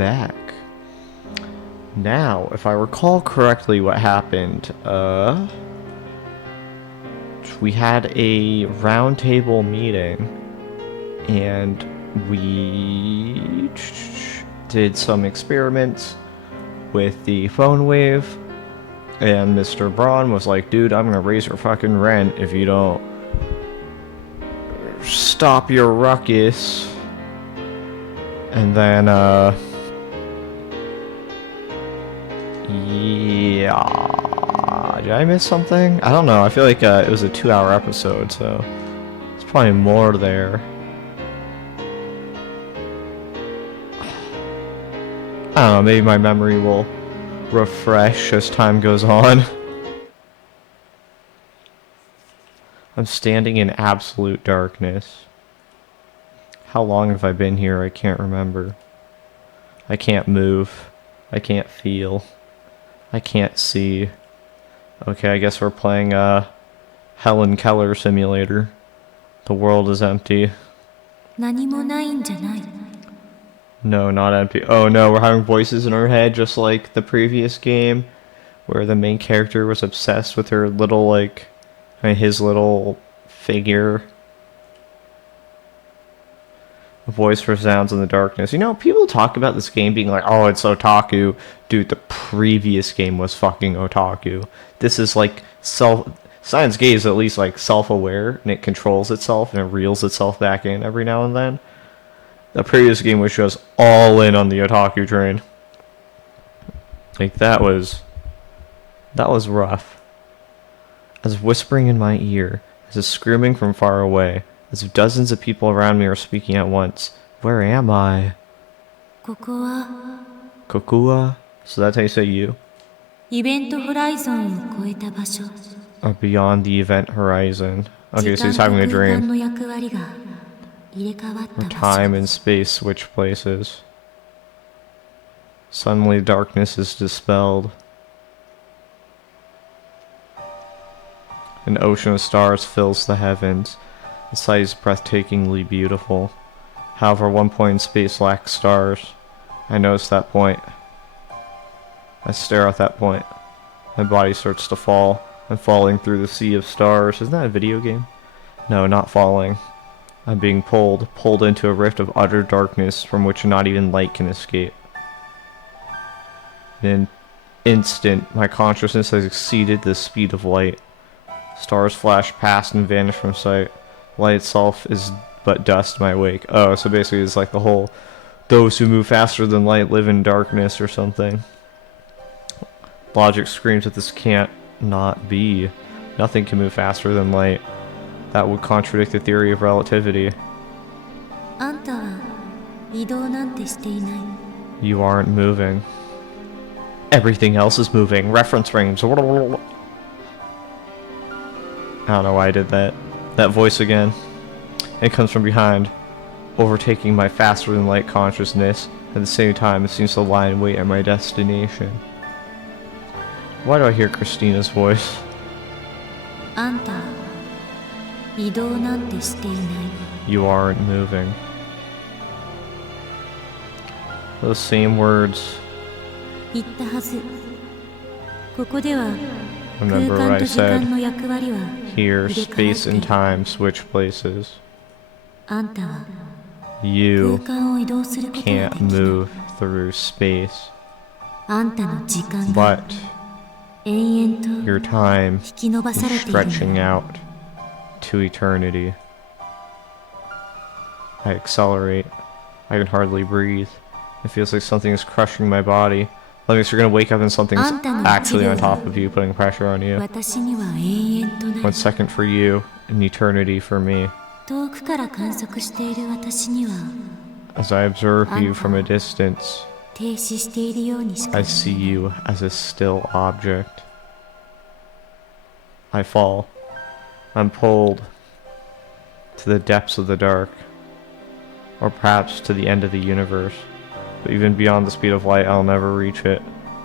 back. Now, if I recall correctly what happened, we had a roundtable meeting, and we did some experiments with the phone wave, and Mr. Braun was like, dude, I'm gonna raise your fucking rent if you don't stop your ruckus. And then, yeah, did I miss something? I don't know, I feel like it was a 2-hour episode, so there's probably more there. I don't know, maybe my memory will refresh as time goes on. I'm standing in absolute darkness. How long have I been here? I can't remember. I can't move. I can't feel. I can't see. Okay, I guess we're playing Helen Keller Simulator. The world is empty. No, not empty. Oh no, we're having voices in our head just like the previous game, where the main character was obsessed with her little, like, his little figure. The voice resounds in the darkness. You know, people talk about this game being like, oh, it's otaku. Dude, the previous game was fucking otaku. This is like Science Gate is at least like self-aware, and it controls itself, and it reels itself back in every now and then. The previous game was just all in on the otaku train. Like, that was rough. As whispering in my ear, as a screaming from far away, as if dozens of people around me are speaking at once. Where am I? Kokua? So that's how you say you? Or beyond the event horizon. Okay, so he's having a dream. Where time and space switch places. Suddenly darkness is dispelled. An ocean of stars fills the heavens. The sight is breathtakingly beautiful. However, one point in space lacks stars. I notice that point. I stare at that point. My body starts to fall. I'm falling through the sea of stars. Isn't that a video game? No, not falling. I'm being pulled into a rift of utter darkness from which not even light can escape. In an instant, my consciousness has exceeded the speed of light. Stars flash past and vanish from sight. Light itself is but dust in my wake. Oh, so basically it's like the whole, those who move faster than light live in darkness or something. Logic screams that this can't not be. Nothing can move faster than light. That would contradict the theory of relativity. You aren't moving. Everything else is moving. Reference frames. I don't know why I did that. That voice again. It comes from behind, overtaking my faster than light consciousness. At the same time, it seems to lie in wait at my destination. Why do I hear Christina's voice? You aren't moving. Those same words. Remember what I said? Here, space and time switch places. You can't move through space. But your time is stretching out to eternity. I accelerate. I can hardly breathe. It feels like something is crushing my body. That means you're gonna wake up and something's actually on top of you, putting pressure on you. 1 second for you, an eternity for me. As I observe you from a distance, I see you as a still object. I fall. I'm pulled to the depths of the dark, or perhaps to the end of the universe. But even beyond the speed of light, I'll never reach it.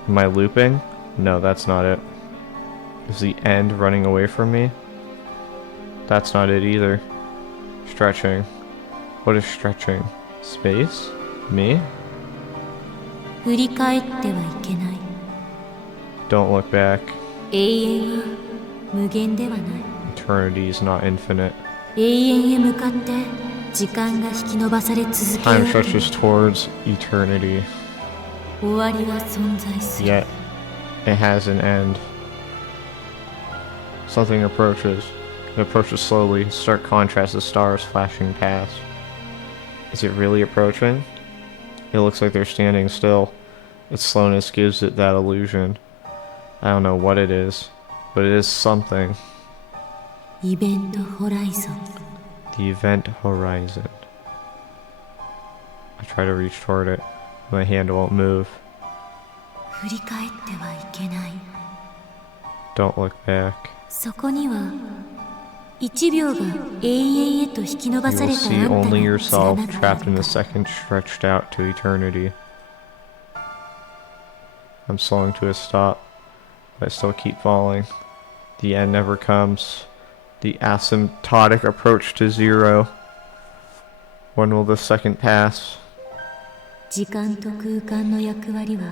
Am I looping? No, that's not it. Is the end running away from me? That's not it either. Stretching. What is stretching? Space? Me? 振り返ってはいけない。 Don't look back. 永遠は無限ではない。 Eternity is not infinite. 永遠へ向かって時間が引き伸ばされ続けよ Time うと stretches towards eternity, 終わりは存在する。 yet it has an end. Something approaches. It approaches slowly. Stark contrast, the stars flashing past. Is it really approaching? It looks like they're standing still. Its slowness gives it that illusion. I don't know what it is, but it is something. イベントホライゾン。 The event horizon. I try to reach toward it. My hand won't move. 振り返ってはいけない。 Don't look back. そこには1秒が永遠へと引き伸ば You さ will れたあ see んた only が yourself 連なって trapped い in る the second stretched out to eternity. I'm slowing to a stop, but I still keep falling. The end never comes. The asymptotic approach to zero. When will the second pass? 時間と空間の役割は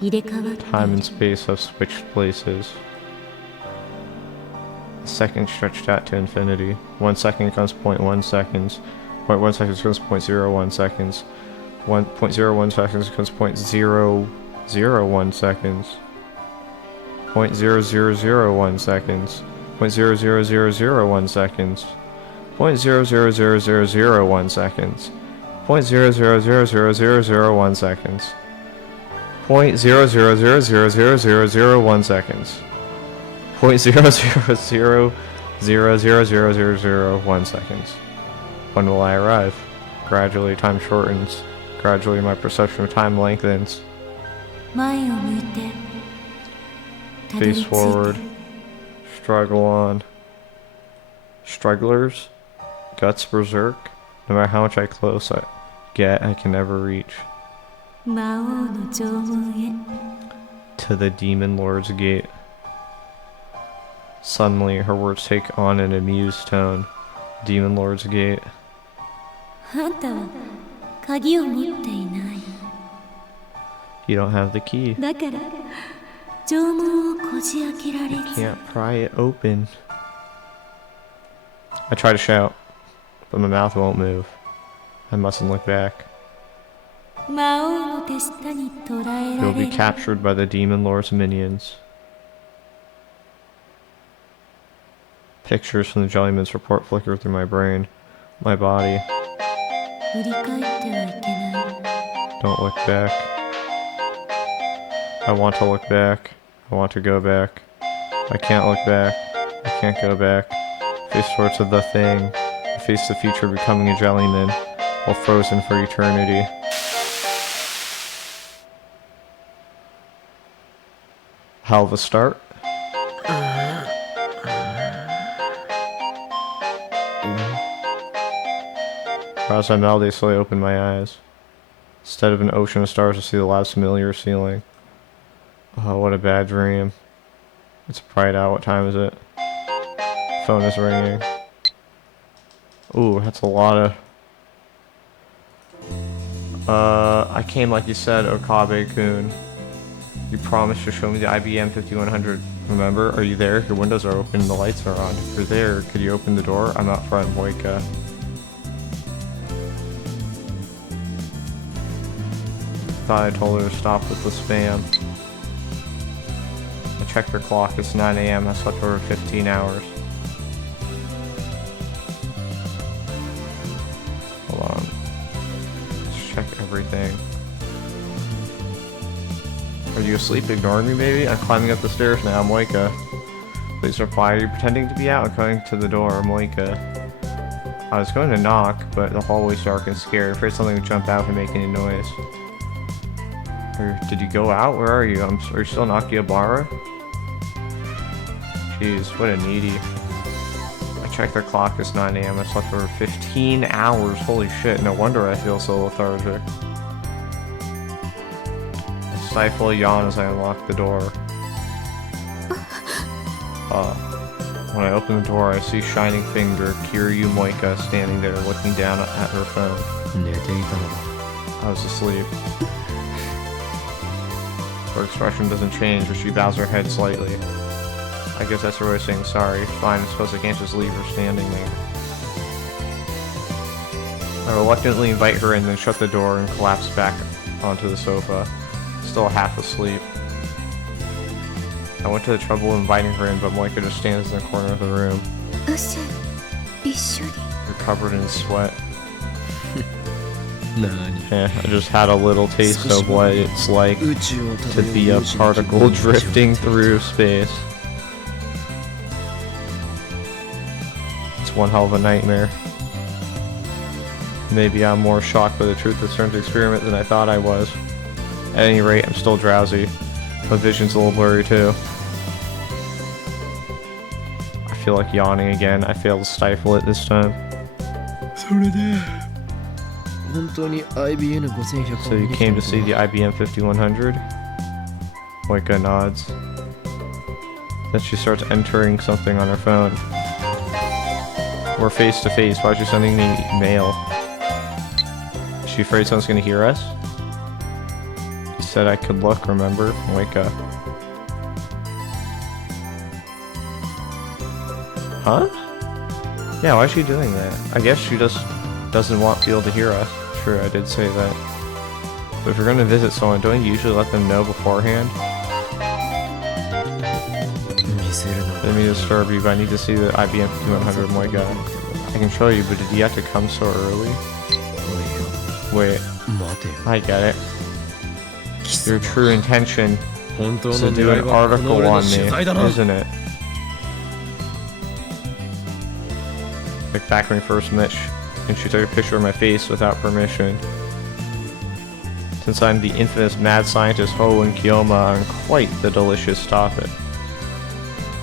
入れ替わってい Time and る。 space have switched places. A second stretched out to infinity. 1 second becomes 0.1 seconds. 0.1 seconds becomes 0.01 seconds. 1.01 seconds becomes 0.001 seconds. 0.0001 seconds. 0.00001 seconds. 0.00001 seconds. 0.0000001 seconds. 0.0000001 seconds. 0.0000001 seconds. When will I arrive? Gradually time shortens. Gradually my perception of time lengthens. 前を向いてたどり Face 着い forward. て Struggle on. Strugglers? Guts berserk? No matter how much I get, I can never reach. 魔王の縄文へ To the Demon Lord's gate. Suddenly, her words take on an amused tone. Demon Lord's gate. あんたは鍵を持っていない。 You don't have the key. だから縄文をこじ開けられず Can't pry it open. I try to shout, but my mouth won't move. I mustn't look back. 魔王の手下に捕らえら You'll れ be る。 captured by the Demon Lord's minions. Pictures from the Jellyman's report flicker through my brain, my body. 振り返ってはいけない。 Don't look back. I want to look back. I want to go back. I can't look back. I can't go back. Face towards the thing. I face the future becoming a jellyman, while frozen for eternity. Hell of a start. As I melodiously open my eyes. Instead of an ocean of stars, I see the last familiar ceiling. Oh, what a bad dream. It's bright out. What time is it? Phone is ringing. Ooh, that's a lot of... I came like you said, Okabe-kun. You promised to show me the IBM 5100. Remember? Are you there? Your windows are open and the lights are on. If you're there, could you open the door? I'm out front, Moika. Thought I told her to stop with the spam. I checked her clock. It's 9 a.m. I slept over 15 hours. Hold on. Let's check everything. Are you asleep, ignoring me, baby? I'm climbing up the stairs now, Moika. Please reply. Are you pretending to be out? I'm coming to the door, Moika. I was going to knock, but the hallway's dark and scary. Afraid something would jump out and make any noise. Or did you go out? Where are you? Are you still in Akihabara? Jeez, what a needy. I checked their clock. It's 9 a.m. I slept for 15 hours. Holy shit, no wonder I feel so lethargic. I stifle a yawn as I unlock the door. When I open the door, I see Shining Finger, Kiryu Moika, standing there looking down at her phone. I was asleep. Her expression doesn't change, but she bows her head slightly. I guess that's her way of saying sorry. Fine, I suppose I can't just leave her standing there. I reluctantly invite her in, then shut the door and collapse back onto the sofa, still half asleep. I went to the trouble of inviting her in, but Moika just stands in the corner of the room. 朝一緒に You're covered in sweat. 何 Yeah, I just had a little taste of what it's like to be a particle drifting through space. It's one hell of a nightmare. Maybe I'm more shocked by the truth of CERN's experiment than I thought I was. At any rate, I'm still drowsy. My vision's a little blurry too. I feel like yawning again. I failed to stifle it this time. それで本当に IBN5100 を So you came to see the IBM 5100? Moika nods. Then she starts entering something on her phone. We're face to face. Why is she sending me mail? Is she afraid someone's gonna hear us? You said I could look, remember? Moika. Huh? Yeah, why is she doing that? I guess she just doesn't want people to hear us. True, I did say that. But if you're gonna visit someone, don't you usually let them know beforehand? I didn't mean to disturb you, but I need to see the IBM 5100 Moika. I can show you, but did you have to come so early? Wait, 待てよ I get it. Your true intention 本当 is の to do 狙い an はこの article 俺の on 取 me, 材だな isn't it? Like back when we first met, and she took a picture of my face without permission. Since I'm the infamous mad scientist Ho and Kiyoma, I'm quite the delicious topic.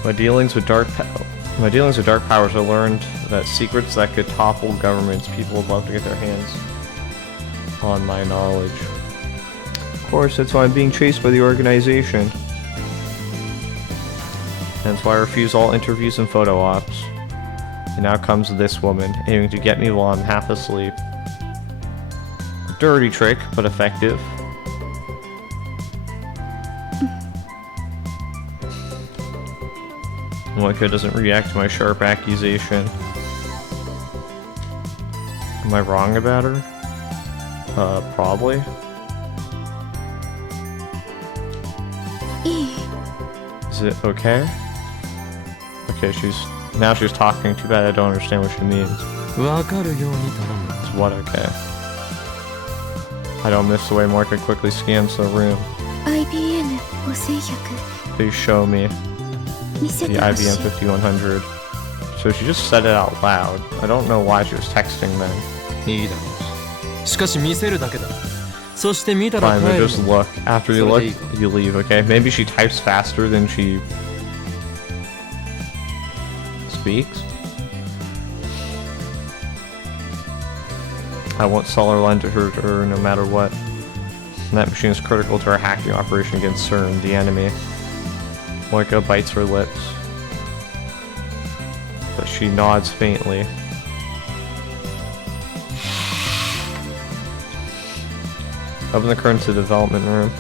My dealings with dark powers, I learned that secrets that could topple governments, people would love to get their hands on my knowledge. Of course, that's why I'm being chased by the organization. That's why I refuse all interviews and photo ops. And now comes this woman, aiming to get me while I'm half asleep. A dirty trick, but effective. Moika doesn't react to my sharp accusation. Am I wrong about her? Probably. いい Is it okay? Okay, now she's talking. Too bad I don't understand what she means. 分かるように頼む It's what okay? I don't miss the way Moika quickly scans the room. IBN5100 Please show me 見せ the てほしい IBM 5100. So she just said it out loud. I don't know why she was texting then. いいだろうしかし見せるだけだそして見たら Fine, 帰 then る just look. After you look, you leave, okay? Maybe she types faster than she speaks. I won't sell or lend to her no matter what. And that machine is critical to our hacking operation against CERN, the enemy. Moika bites her lips, but she nods faintly. Open the curtain to the development room.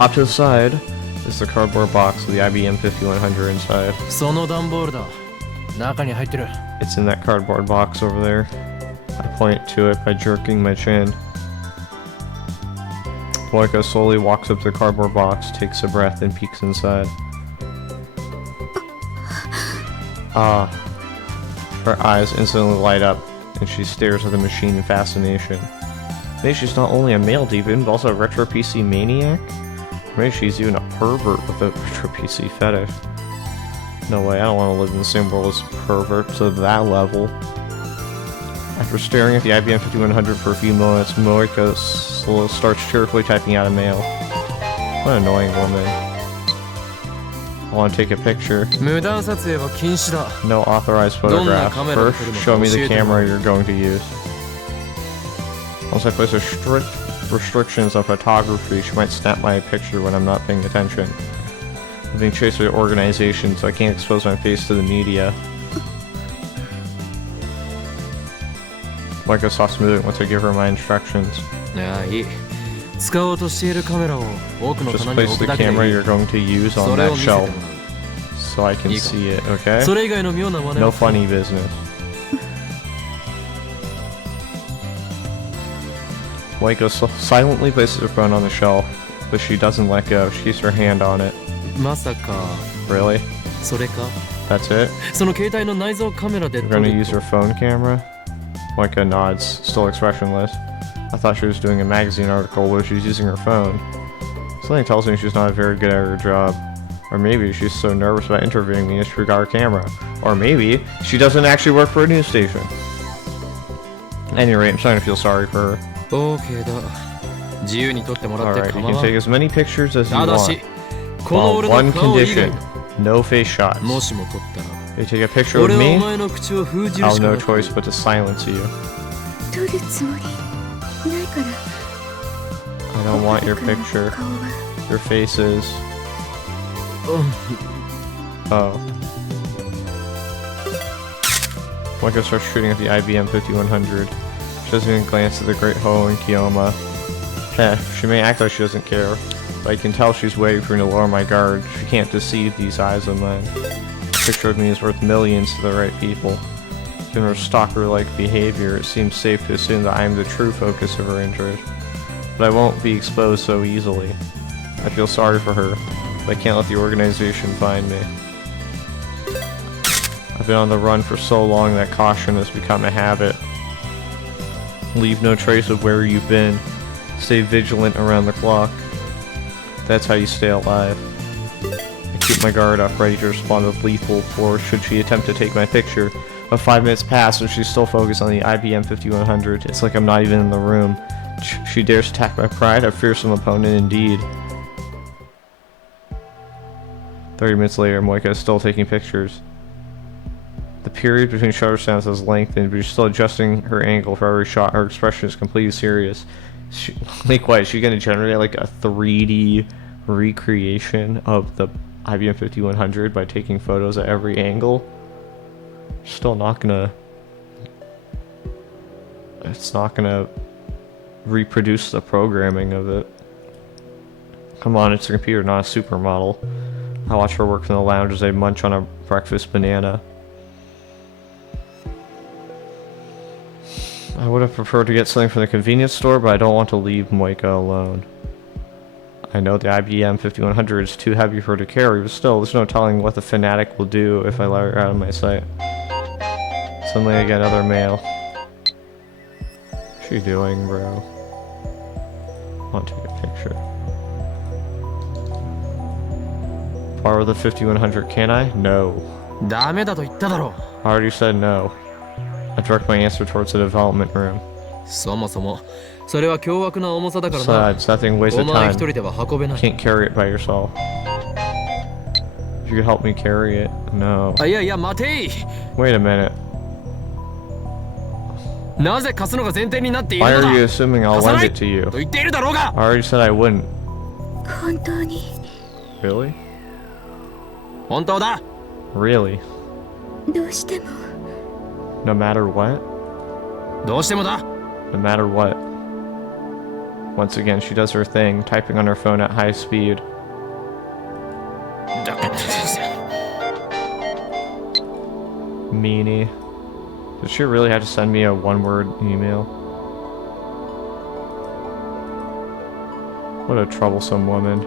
Off to the side is the cardboard box with the IBM 5100 inside. その段ボールだ中に入ってる It's in that cardboard box over there. I point to it by jerking my chin. Moika slowly walks up to the cardboard box, takes a breath, and peeks inside. Ah. Her eyes instantly light up, and she stares at the machine in fascination. Maybe she's not only a male demon, but also a retro PC maniac? Maybe she's even a pervert with a retro PC fetish. No way, I don't want to live in the same world as pervert to that level. After staring at the IBM 5100 for a few moments, Moika starts cheerfully typing out a mail. What an annoying woman. I want to take a picture. 無断撮影は禁止だ No authorized photographs. camera First, show me the camera you're going to use. Once I place strict restrictions on photography, she might snap my picture when I'm not paying attention. I'm being chased by the organization, so I can't expose my face to the media. Moika stops moving once I give her my instructions. ああいい使おうとしているカメラを奥の Just 棚に place 置 the くだけで camera いい。 you're going to use そ on れを that 見せても shelf らう。 so I can いいか。 see it, okay? それ以外の妙な真似 No は funny business. Moiko silently places her phone on the shelf, but she doesn't let go. She keeps her hand on it. まさか Really? それか。 That's it? その携帯の内蔵カメラで You're 撮 gonna る use your と phone camera? Moika nods, still expressionless. I thought she was doing a magazine article where she's using her phone. Something tells me she's not very good at her job. Or maybe she's so nervous about interviewing me that she forgot her camera. Or maybe she doesn't actually work for a news station. At any rate, I'm starting to feel sorry for her. OK だ。自由に撮ってもらって Alright, you 構 can わ take ん。 as many pictures as you ただし want. この On 俺 one の顔以外 condition. No face shots. もしも撮ったら You take a picture of 俺はお me, 前の口を封じる I'll し have か no なく choice but to silence you. 撮るつもりないから I don't want your 僕の picture. 顔は Your face is... うん Oh. Moika starts shooting at the IBM 5100. She doesn't even glance at the Great Ho and Kiyoma. Heh, she may act like she doesn't care, but I can tell she's waiting for me to lower my guard. She can't deceive these eyes of mine. A picture of me is worth millions to the right people. Given her stalker-like behavior, it seems safe to assume that I am the true focus of her interest. But I won't be exposed so easily. I feel sorry for her, but I can't let the organization find me. I've been on the run for so long that caution has become a habit. Leave no trace of where you've been. Stay vigilant around the clock. That's how you stay alive. I keep my guard up, ready to respond with lethal force should she attempt to take my picture. But 5 minutes pass and she's still focused on the IBM 5100. It's like I'm not even in the room. She dares attack my pride, a fearsome opponent indeed. 30 minutes later, Moika is still taking pictures. The period between shutter sounds has lengthened, but she's still adjusting her angle for every shot. Her expression is completely serious. Like what, is she gonna generate like a 3D recreation of the IBM 5100 by taking photos at every angle? Still not gonna... It's not gonna reproduce the programming of it. Come on, it's a computer, not a supermodel. I watch her work from the lounge as I munch on a breakfast banana. I would have preferred to get something from the convenience store, but I don't want to leave Moika alone. I know the IBM 5100 is too heavy for her to carry, but still, there's no telling what the fanatic will do if I let her out of my sight. Suddenly I get another mail. What's she doing, bro? I want to take a picture. Borrow the 5100, can I? No. ダメだと言っただろ I already said no. I direct my answer towards the development room. そもそもそれは凶悪な重さだからな Besides, that thing weighs お a 前 ton. 一人では運べない Can't carry it by yourself. If you could help me carry it. No. あいやいや待てい Wait a minute. なぜ貸すのが前提になっている Why の are だ you assuming I'll 貸さな lend い it to you? と言っているだろうが I already said I wouldn't. 本当に Really? 本当だ Really? どうしても No matter what? どうしてもだ No matter what. Once again, she does her thing, typing on her phone at high speed. だ Meanie. Did she really have to send me a one-word email? What a troublesome woman.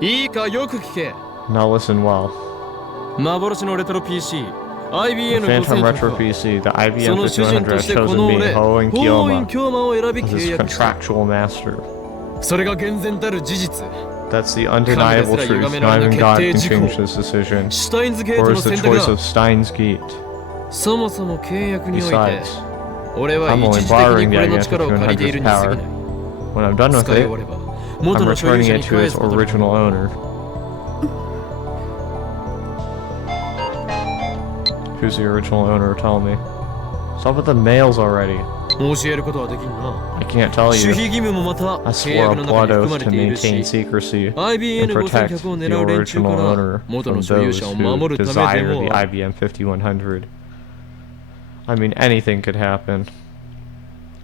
いいかよく聞け Now listen well. 幻のレトロ PC The IBM Phantom 5100 Retro PC, the そ IBM の主人と 5100 has してこ chosen の me, 俺 Ho and ホーイン Kiyoma, 京馬を選び as his 契約した contractual master. それが厳然たる事実 That's the undeniable truth. Not even God can change this decision. シュタインズゲート Or の is the 選択 choice だ of Steins Gate. そもそも契約において Besides, 俺は I'm 一 only 時的に borrowing こ the れの IBM 力を借りている 5100's に過ぎ power. ない When I'm done with 使い終 it, われば元 I'm の所有 returning 者 it に to 返 its すことに original owner. Who's the original owner? Tell me. Stop with the mails already. 教えることはできんな I can't tell 守 you. 秘義務もまた I 契 swore 約 a の blood 中に含 oath まれ to ている maintain し secrecy and IBM protect 5100を the 狙う連中か original ら owner 元 from の所有 those 者を who 守るためで desire も the IBM 5100. I mean, anything could happen.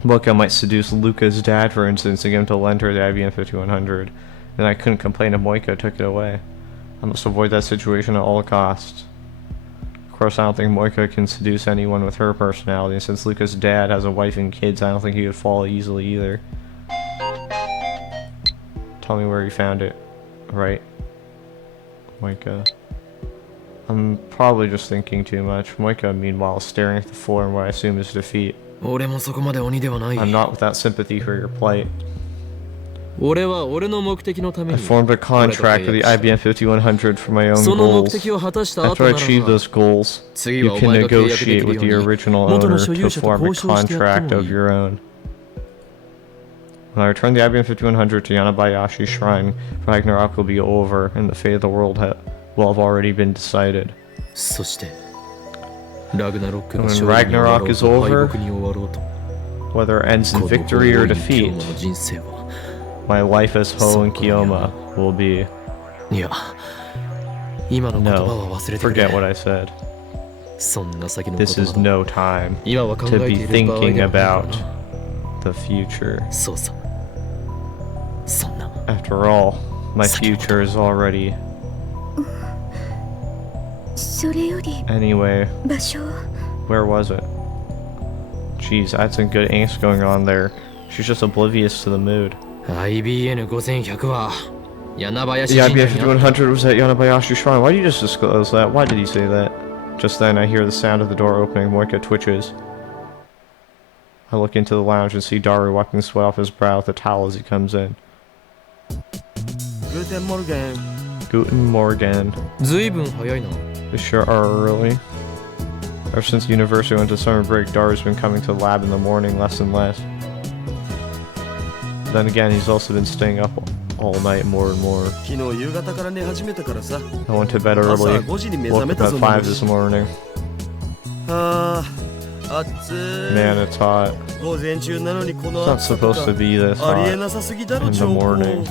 Moika might seduce Luca's dad, for instance, and get him to lend her the IBM 5100. Then I couldn't complain if Moika took it away. I must avoid that situation at all costs. Of course, I don't think Moika can seduce anyone with her personality, and since Luca's dad has a wife and kids, I don't think he would fall easily either. Tell me where you found it. Right. Moika. I'm probably just thinking too much. Moika, meanwhile, is staring at the floor in what I assume is defeat. I'm not without sympathy for your plight. I formed a contract with the IBM 5100 for my own goals. After I achieve those goals, you can negotiate with the original owner to form a contract of your own. When I return the IBM 5100 to Yanabayashi Shrine, Ragnarok will be over, and the fate of the world will have already been decided. And when Ragnarok is over, whether it ends in victory or defeat, my life as Ho and Kiyoma will be... No, forget what I said. This is no time to be thinking about the future. After all, my future is already... Anyway, where was it? Jeez, I had some good angst going on there. She's just oblivious to the mood. The IBM 5100 was at Yanabayashi Shrine. Why did you just disclose that? Why did he say that? Just then, I hear the sound of the door opening. Moika twitches. I look into the lounge and see Daru wiping sweat off his brow with a towel as he comes in. Guten Morgen. Guten Morgen. They sure are early. Ever since university went to summer break, Daru's been coming to the lab in the morning less and less. Then again, he's also been staying up all night more and more. I went to bed early, woke up at 5 this morning. Man, it's hot. It's not supposed to be this hot in the morning.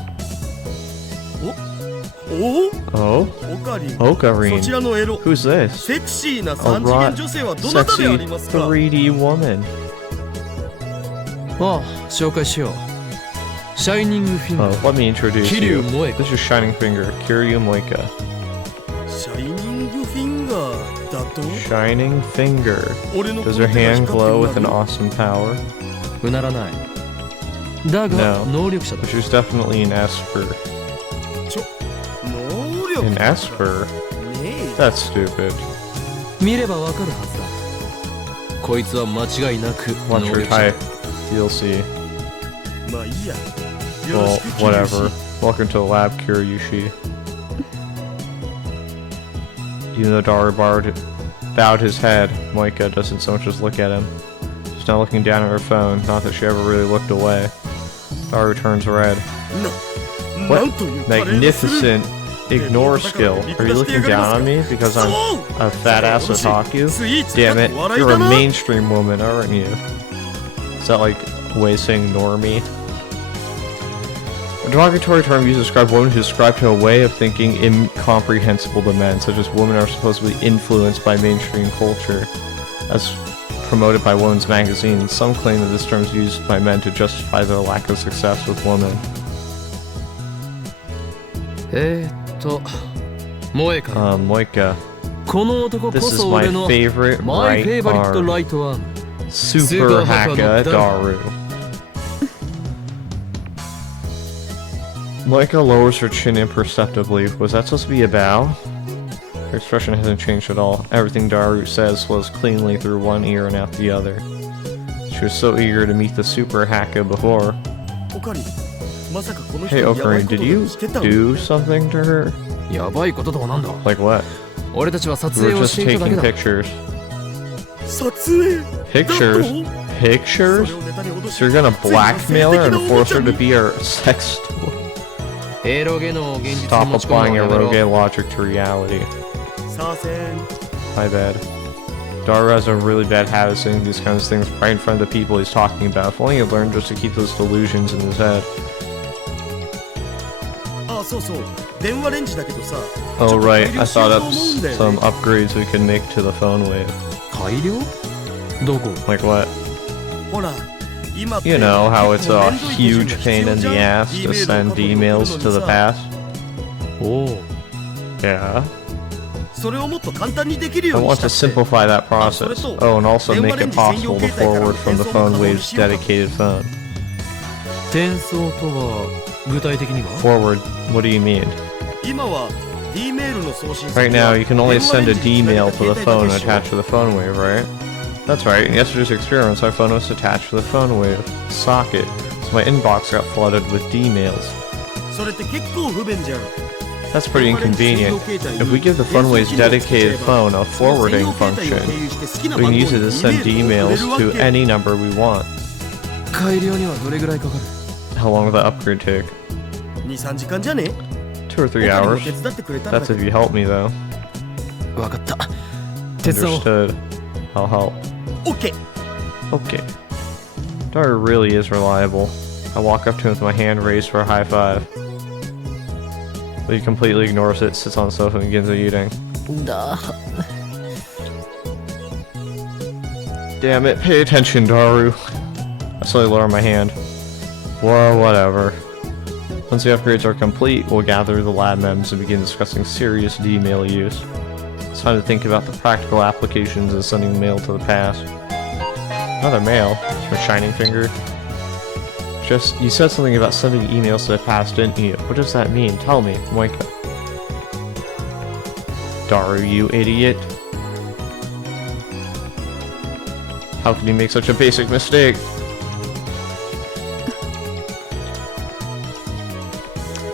Oh? Ocarine. Who's this? A sexy 3D woman. Oh, let me introduce you. This is Shining Finger, Kiryu Moika. Shining Finger. Does her hand glow with an awesome power? No, but she's definitely an Esper. An Esper? That's stupid. Watch her type. You'll see. Well, whatever. Welcome to the lab, Kiryushi. Even though Daru bowed his head, Moika doesn't so much as look at him. She's not looking down at her phone, not that she ever really looked away. Daru turns red. What magnificent ignore skill. Are you looking down on me because I'm a fat-ass otaku? Damn it, you're a mainstream woman, aren't you? Is that like a way of saying normie? A derogatory term used to describe women who ascribe to a way of thinking incomprehensible to men, such as women are supposedly influenced by mainstream culture. As promoted by women's magazines, some claim that this term is used by men to justify their lack of success with women. Moika. This is my favorite right arm. Super Haka Daru. Moika lowers her chin imperceptibly. Was that supposed to be a bow? Her expression hasn't changed at all. Everything Daru says flows cleanly through one ear and out the other. She was so eager to meet the Super Haka before. Hey Ocarine, did you do something to her? Like what? We were just taking pictures. Pictures? Pictures? So you're gonna blackmail her and force her to be our sex toy? Stop applying eroge logic to reality. My bad. Daru has a really bad habit of saying these kinds of things right in front of the people he's talking about. If only he learned just to keep those delusions in his head. Oh right, I thought up some upgrades we could make to the phone wave. Like what? You know how it's a huge pain in the ass to send emails to the past? Oh. Yeah. それをもっと簡単にできるよ I うに want した to くて simplify that process. Oh, and also make it possible to forward from the phone wave's dedicated phone. 転送とは具体的には Forward, what do you mean? 今は D メールの送信 Right now, you can only send a D mail to the phone attached to the phone wave, right? That's right. In yesterday's experiments, our phone was attached to the phone wave socket, so my inbox got flooded with D mails. それって結構不便じゃん That's pretty inconvenient. If we give the phone wave's dedicated phone a forwarding function, we can use it to send D mails to any number we want. 改良にはどれぐらいかかる How long will that upgrade take? 2、3時間じゃね 2 or 3 hours. 手伝ってくれたら That's if you help me, though. わかった手伝おう Understood. I'll help. OK Okay. Daru really is reliable. I walk up to him with my hand raised for a high five. But he completely ignores it, sits on the sofa, and begins eating. Damn it, pay attention, Daru. I slowly lower my hand. Whoa, whatever. Once the upgrades are complete, we'll gather the lab mems and begin discussing serious D-mail use. It's time to think about the practical applications of sending mail to the past. Another mail? From Shining Finger? Just, you said something about sending emails to the past, didn't you? What does that mean? Tell me, Moika. Daru, you idiot. How can you make such a basic mistake?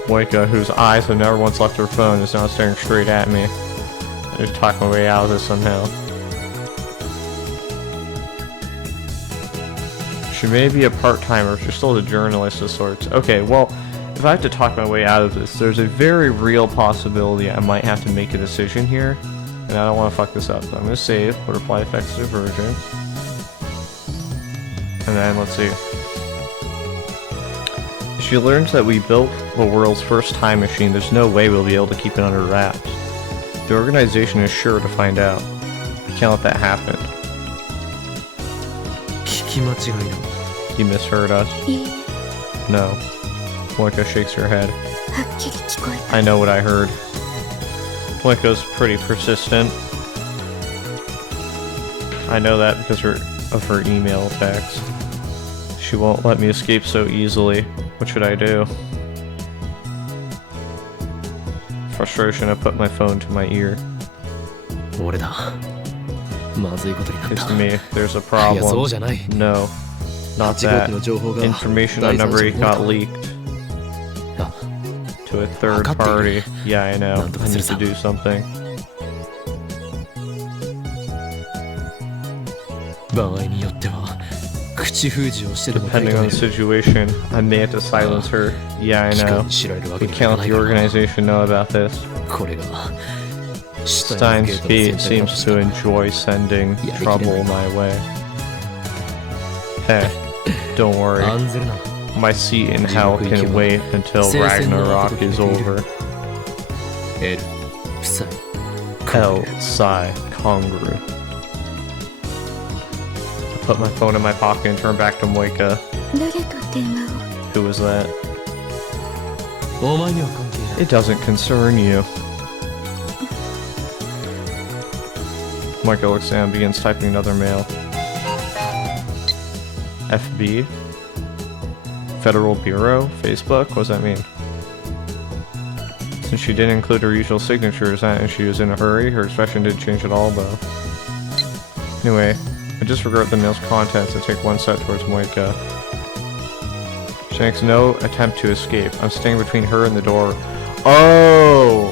Moika, whose eyes have never once left her phone, is now staring straight at me. I just talk my way out of this somehow. She may be a part-timer, she's still a journalist of sorts. Okay, well, if I have to talk my way out of this, there's a very real possibility I might have to make a decision here, and I don't want to fuck this up. So I'm going to save, put reply effects to Virgin, and then let's see. If she learns that we built the world's first time machine, there's no way we'll be able to keep it under wraps. The organization is sure to find out. We can't let that happen. 聞き間違いだ You misheard us. いい No. Moika shakes her head. はっきり聞こえた I know what I heard. Moika's pretty persistent. I know that because of her email attacks. She won't let me escape so easily. What should I do? Frustration, I put my phone to my ear. 俺だまずいことになっ It's た me. There's a いやそう problem. じゃない No. Not 8号機の that. 情報が Information on number 8 got leaked あ to a third 分かっている party. Yeah, I know. なんとか I す need るさ to do something. 場合によっては口封じをしてでも Depending on the situation, I may have to silence her. Yeah, I 機関 know. に知られるわけ We にはいか can't な let い the からな organization know about this. これが Steins Gate seems to enjoy sending Yeah, trouble my way. Hey, don't worry. 案ずるな My seat in hell can wait until Ragnarok is over. L 夫妻 Hell, sigh, Kongru. I put my phone in my pocket and turn back to Moika. 誰と電話を Who was that? お前には関係ない It doesn't concern you. Moika looks down and begins typing another mail. FB? Federal Bureau? Facebook? What does that mean? Since she didn't include her usual signatures and she was in a hurry, her expression didn't change at all though. Anyway, I disregard the mail's contents and take one step towards Moika. She makes no attempt to escape. I'm staying between her and the door. Oh!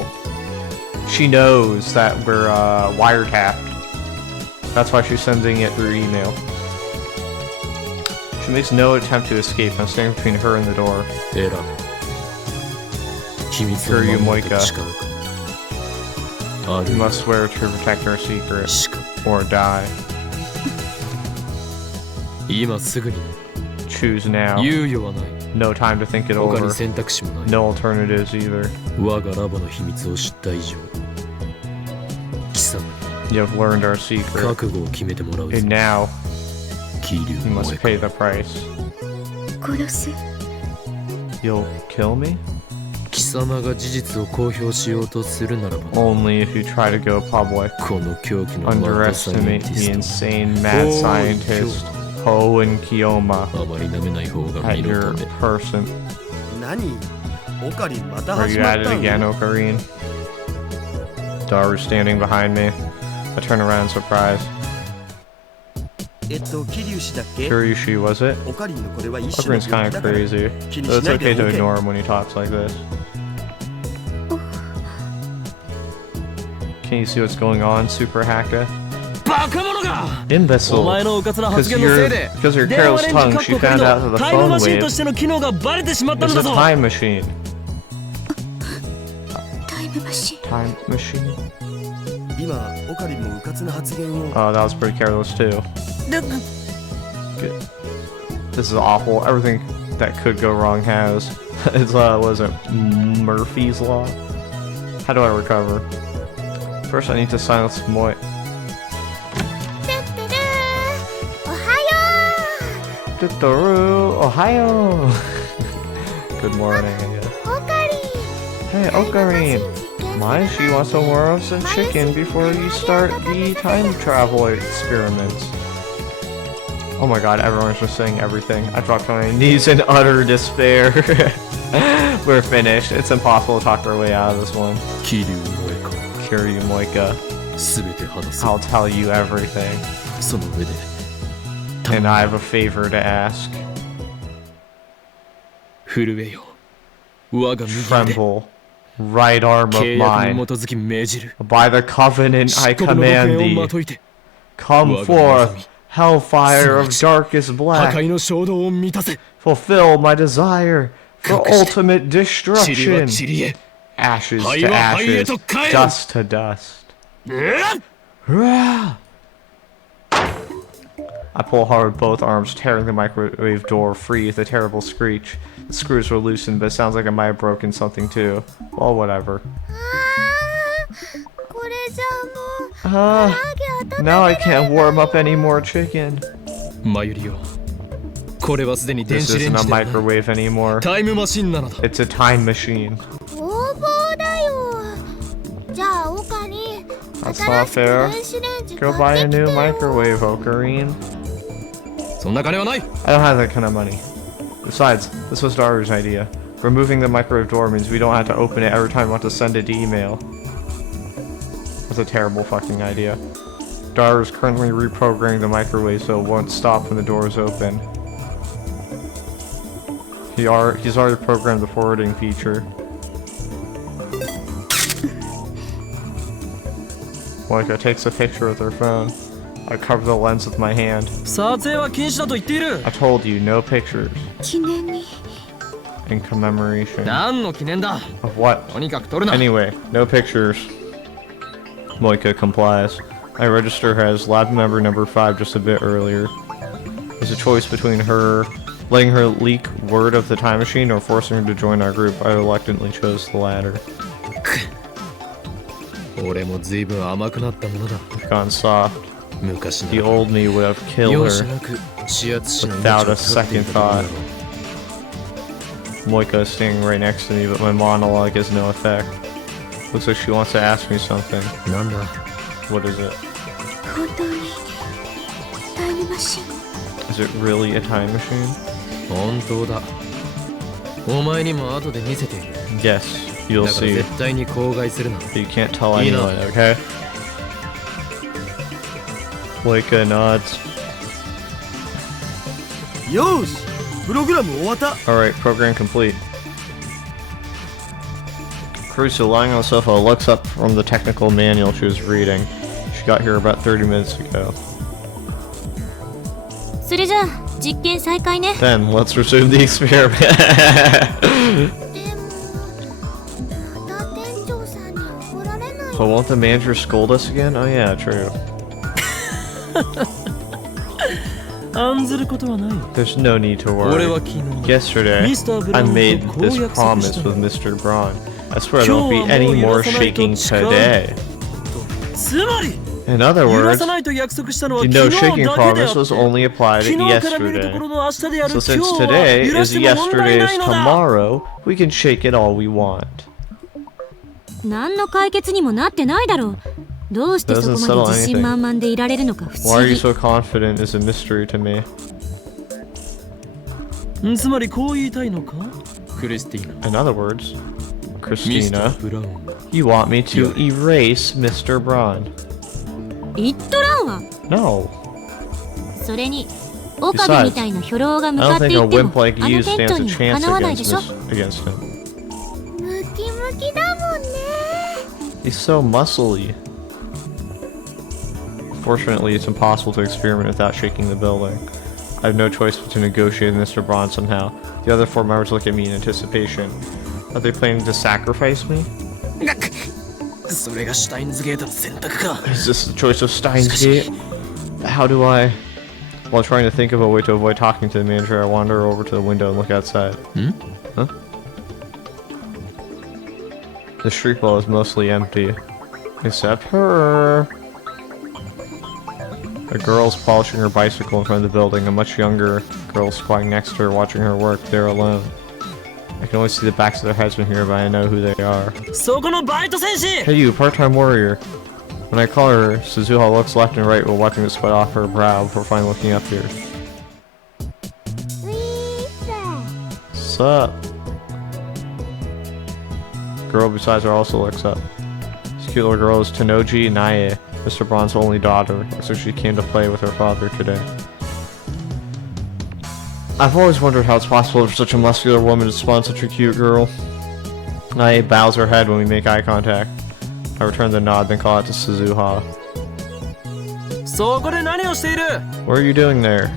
She knows that we're wiretapped. That's why she's sending it through email. She makes no attempt to escape. I'm staying between her and the door. エラ秘密を Screw you, 守って Moika. 誓うかあ We るいは must swear to protect our secret しか or die. 今すぐに Choose now. 猶予はない No time to think it 他 over. に選択肢もない No alternatives either. 我がラボの秘密を知った以上貴様 You have learned our secret. 覚悟を決めてもらうぞ And now, You must pay the price. 殺す You'll kill me? 貴様が事実を公表しようとするならば Only if you try to go public. この狂気のマッドサイエン Underestimate テ the ィス insane mad Oh, scientist Hohen Kiyoma トあまり舐めない方が at 身の your ため person. 何オカリンまた Are 始 you ま at っ it たの again, Ocarine? Daru's standing behind me. I turn around in surprise. 桐生氏だっけ Kiryushi, was it? オカリンのこれは一種の Okarine's 病 kind 気 of だから crazy. 気に So し it's ないで okay to おけ ignore him when he talks like this. Can you see what's going on, Super Haka? バカ者が Imbecile! お前のうかつな発 Because 言のせいで your 電話 careless レンジ tongue, 各 she 国 found の out that the タイム phone マシンと wave しての機能がバレてしまったの is だ a ぞ time machine. タイムマシン Time machine? 今オカリンもうかつな発言を Oh, that was pretty careless too. だ Good. This is awful. Everything that could go wrong has. It's was it Murphy's Law? How do I recover? First, I need to silence Moy. おはよ Tutoru, Ohio. Good morning. I guess. うオカリン Hey, Ocarine. Why she wants some more of some chicken before you start the time travel experiments? Oh my god, everyone's just saying everything. I dropped on my knees in utter despair. We're finished. It's impossible to talk our way out of this one. 桐生萌か Kiryu Moika, 全て話す I'll tell you everything. その上で And I have a favor to ask. 震えよ我が右腕 Tremble, right arm 契 of 約 mine. に基づき命じる By the covenant I 漆黒の毒 command 煙をま thee. といて Come forth, hellfire of darkest 破 black. 壊の衝動を満たせ Fulfill my desire for ultimate 塵は destruction. 塵へ Ashes to 灰は灰へ ashes, と帰る dust to dust. Rah! I pull hard with both arms, tearing the microwave door free with a terrible screech. The screws were loosened, but it sounds like I might have broken something too. Well, whatever. これじゃもう Ah, now I can't warm up any more chicken. マユリよこれはすでに電 This 子レン isn't a ジではない microwave anymore. タイムマシンなのだ It's a time machine. 工房だよじゃあオカリン That's 新 not しく fair. 電子レンジ Go 買 buy っ a てきて new よ microwave, Ocarine. そんな金はない I don't have that kind of money. Besides, this was Daru's idea. Removing the microwave door means we don't have to open it every time we want to send it to email. That's a terrible fucking idea. Daru is currently reprogramming the microwave so it won't stop when the door is open. He's already programmed the forwarding feature. Moika takes a picture with her phone. I cover the lens with my hand. 撮影は禁止だと言っている I told you, no pictures. 記念に In commemoration. 何の記念だ Of what? とにかく撮るな Anyway, no pictures. Moika complies. I register her as lab member number 5 just a bit earlier. There's a choice between her letting her leak word of the time machine or forcing her to join our group. I reluctantly chose the latter. 俺も随分甘くなったものだ I've gone soft. 昔な The ら old me would have killed 容赦 her. なく指圧しの Without 命 a を絶ってい second たところだろ Moika is standing right next to me, but my monologue has no effect. Looks like she wants to ask me something. うなんだ What is it? 本当にタイムマシン Is it really a time machine? 本当だお前にも後で見せている Yes, you'll だから see. 絶対に口外するな You can't tell You know. anyone, okay? Moika nods. よーしプログラム終わった Alright, program complete. Caruso, lying on the sofa, looks up from the technical manual she was reading. She got here about 30 minutes ago. それじゃあ実験再開ね Then, let's resume the experiment. でもまた店長さんに怒られない But won't the manager scold us again? Oh yeah, true. 案ずることはない There's no need to 俺 worry. は昨日 Yesterday, Mr. Brown I madeと this こう約束した promise with Mr. Braun. I swear there won't be 今日はもう any more 許さないと shaking 誓う today. つまり In other 揺ら words, さないと約束したのは you 昨 know 日だけ shaking であっ promise て was only applied 昨 at 日から見るとこ yesterday. ろの明日である So 今 since 日は today 揺ら is しても問題 yesterday な is いのだ tomorrow, we can shake it all we want. 何の解決にもなってないだろう。どうしてそこまで自信満々でいられるのか不 Why 思 are you 議。 so confident is a mystery to me. つまりこう言いたいのかクリスティーナ In other words, ミスタ Christina, ー・ブラウンが you want me to erase Mr. Braun. 言っとらんわ。 No. それに岡部みたいな兵糧が向 I かっ don't て think い a っても wimp like あ you の店 stands 長 a には chance かなわないで against, しょ。 against him. ムキムキだもんね。 He's so muscly. Fortunately, it's impossible to experiment without shaking the building. I have no choice but to negotiate with Mr. Braun somehow. The other 4 members look at me in anticipation. Are they planning to sacrifice me? それがシュタインズゲートの選択か Is this the choice of Steins Gate? How do I... While trying to think of a way to avoid talking to the manager, I wander over to the window and look outside. Huh? The street ball is mostly empty. Except her. A girl's polishing her bicycle in front of the building. A much younger girl squatting next to her watching her work. They're alone. I can only see the backs of their heads from here, but I know who they are. そこのバイト戦士 Hey you, part-time warrior. When I call her, Suzuha looks left and right while wiping the sweat off her brow before finally looking up here. Sup? Girl beside her also looks up. This cute little girl is Tanoji Nae, Mr. Braun's only daughter, so she came to play with her father today. I've always wondered how it's possible for such a muscular woman to spawn such a cute girl. Nae bows her head when we make eye contact. I return the nod, then call out to Suzuha. そこで何をしている What are you doing there?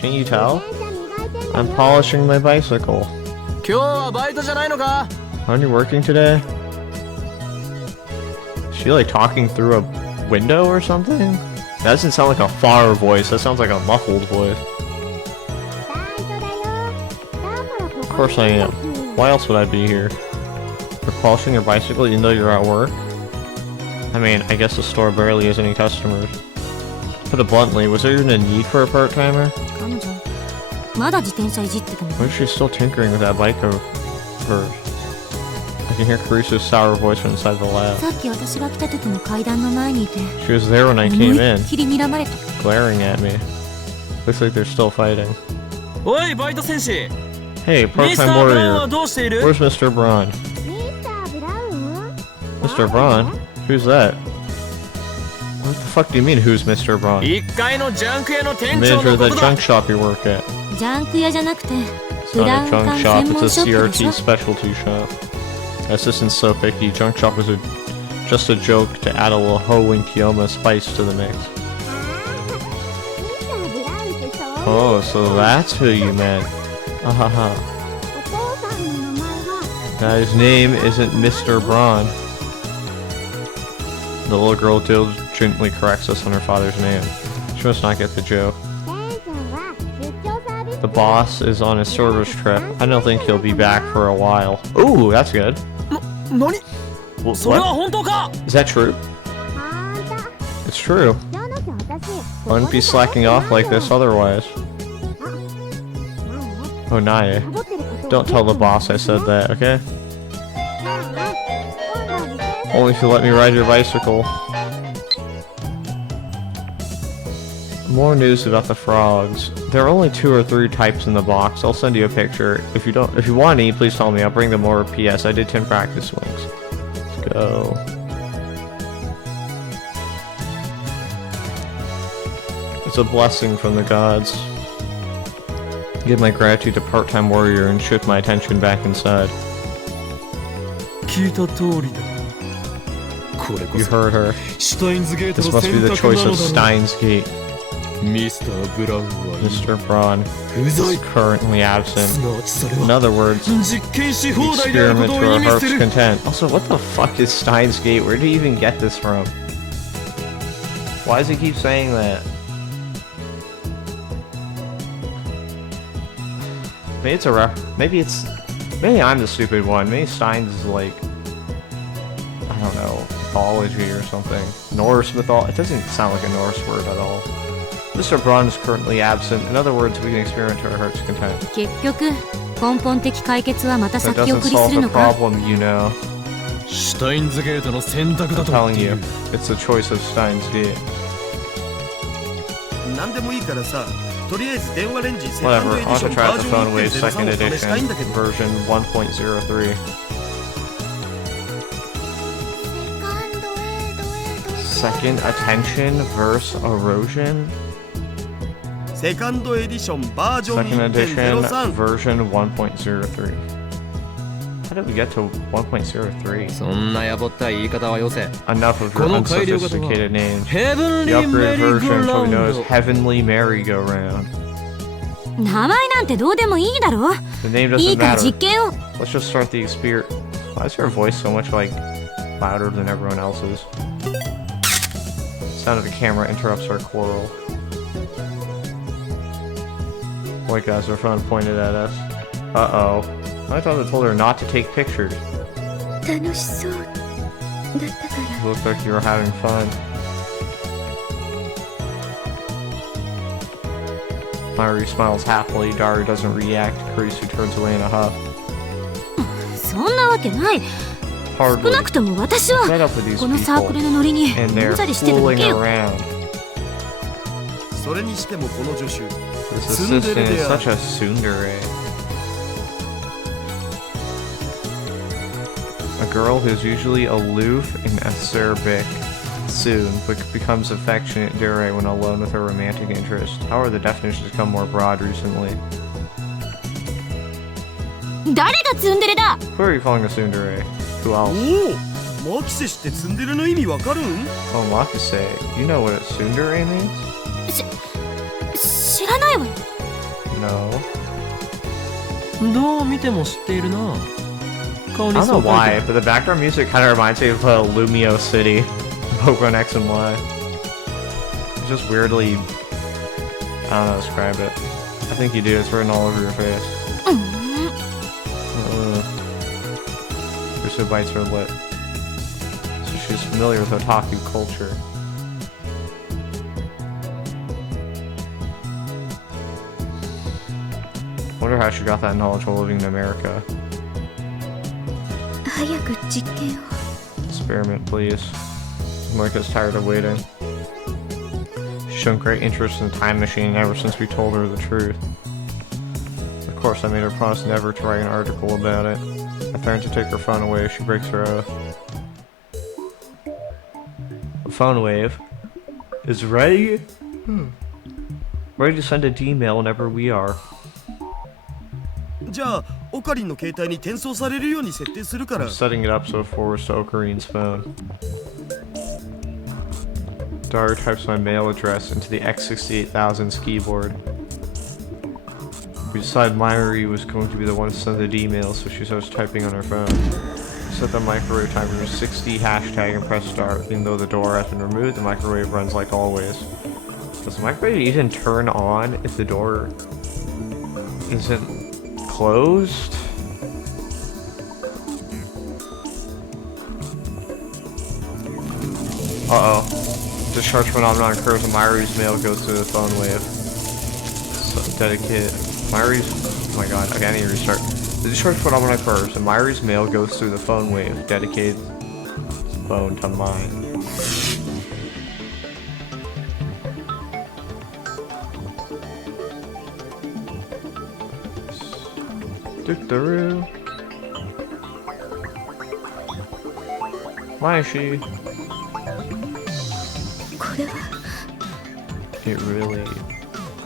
Can't you tell? I'm polishing my bicycle. 今日はバイトじゃないのか Aren't you working today? Is she like talking through a window or something? That doesn't sound like a far voice, that sounds like a muffled voice. Of course I am. Why else would I be here? You're polishing your bicycle even though you're at work? I mean, I guess the store barely has any customers. To put it bluntly, was there even a need for a part-timer? 彼女まだ自転車いじってたの。 Why is she still tinkering with that bike of hers? I can hear Karisa's sour voice from inside the lab. さっき私が来た時の階段の前にいて She was there when I 思 came い in, っきり睨まれた。 glaring at me. Looks like they're still fighting. おいバイト戦士 Hey, ミスタ part-time ー・ブラウンは warrior. どうしている Where's Mr. Braun? Mr. Braun? Who's that? What the fuck do you mean, who's Mr. Braun? 1階のジャンク屋の店長 Manager の of こ that とだ junk shop you work at. ジャンク屋じゃなくて It's ブラ not ウ a ン管 junk 専 shop, 門 it's ショ a ップでし CRT ょ。 specialty shop. Assistant's so picky. Junk shop was just a joke to add a little Ho and Kiyoma spice to the mix. Oh, so that's who you meant. Ahaha. Now his name isn't Mr. Braun. The little girl diligently corrects us on her father's name. She must not get the joke. The boss is on a service trip. I don't think he'll be back for a while. Ooh, that's good. 何 Wh- それは What? 本当か Is that true? It's true. I wouldn't be slacking off like this otherwise. Oh, Nae. Don't tell the boss I said that, okay? Only if you let me ride your bicycle. More news about the frogs. There are only 2 or 3 types in the box. I'll send you a picture. If you want any, please tell me. I'll bring them over. P.S. I did 10 practice swings. Let's go. It's a blessing from the gods. Give my gratitude to part-time warrior and shift my attention back inside. 聞いた通りだこれこ You そ heard her. シュタインズゲート This の must 選 be the 択 choice なの of だろ Steins Gate. うミスター・ブラウンは Mr. Braun 不在 is currently す absent. なわちそれ In は other words, 実験し放題であるこ experiment と to を our 意味 heart's する content. Also, what the fuck is Steins Gate? Where did he even get this from? Why does he keep saying that? Maybe it's a maybe I'm the stupid one. Maybe Steins is like, I don't know. mythology or something. Norse mythology. It doesn't sound like a Norse word at all. Mr. Braun is currently absent. In other words, we can experiment to our heart's content. 結局根本的解決はまた That 先 doesn't 送り solve する the のか problem, you know. シュタインズゲートの選択だ I'm と言っ telling てい you, る it's the choice of Steins Gate. 何でもいいからさ、とりあえず電話レンジセカンド Whatever, エデ I'll ィショ have to ン try バ out ー the ジョ phone ン wave 1.03 second を試したいんだけ edition, ど。 version 1.03. Second attention verse erosion. セカンドエディションバージョン Second edition 1.03。 version 1.03. How did we get to 1.03? そんなやぼったい言い方はよせ Enough of your この改良型は unsophisticated names. ヘブン The リーメ upgraded リー version ゴー is ラ what we ウン know ド as Heavenly Merry-Go-Round. 名前なんてどうでもいいだろ The name いい doesn't から matter. 実験を Let's just start the experiment. Why is her voice so much like louder than everyone else's? Sound of the camera interrupts our quarrel. White guys, our phone pointed at us. Uh-oh. I thought I told her not to take pictures. 楽しそうだったから It looked like you were having fun. Myri smiles happily. Daru doesn't react. Kurisu turns away in a huff. そんなわけない少 Hardly. なくとも私は Fed up with these このサークル people. のノリに And う they're んざりしてるだ fooling けよ around. それにしてもこの助手 This ツンデレ assistant で is ある such a tsundere. A girl who's usually aloof and acerbic soon, but becomes affectionate dure when alone with her romantic interest. However, the definitions become more broad recently. 誰がツンデレだ Who are you calling a tsundere? Who お else? おマキセシってツンデレの意味わかるん Oh, Makise. You know what a tsundere means? 知らないわよ No. どう見ても知っているな顔 I に don't そ know う書いて why, ある but the background music kind of reminds me of Lumio City, Pokemon X and Y. It's just weirdly, I don't know how to describe it. I think you do. It's written all over your face. うーん Kusu bites her lip. So she's familiar with otaku culture. Wonder how she got that knowledge while living in America. 早く実験を Experiment, please. Moika's tired of waiting. She's shown great interest in the time machine ever since we told her the truth. Of course, I made her promise never to write an article about it. I threatened to take her phone away if she breaks her oath. The phone wave is ready. Ready to send a D-mail whenever we are. じゃあオカリンの携帯に転送されるように設定するから I'm setting it up so it forwards to Okarin's phone. Daru types my mail address into the X68000's keyboard. We decided Myri was going to be the one to send the email, so she starts typing on her phone. Set the microwave timer to 60 hashtag and press start. Even though the door has been removed, the microwave runs like always. Does the microwave even turn on if the door isn't closed? Uh-oh. Discharge phenomenon occurs when Myri's mail goes through the phone wave. So, dedicated. Myri's... Oh my god, okay, I need to restart. The discharge phenomenon occurs when Myri's mail goes through the phone wave. Dedicated phone to mine. Doo-doo-doo. Why is she? これは It really...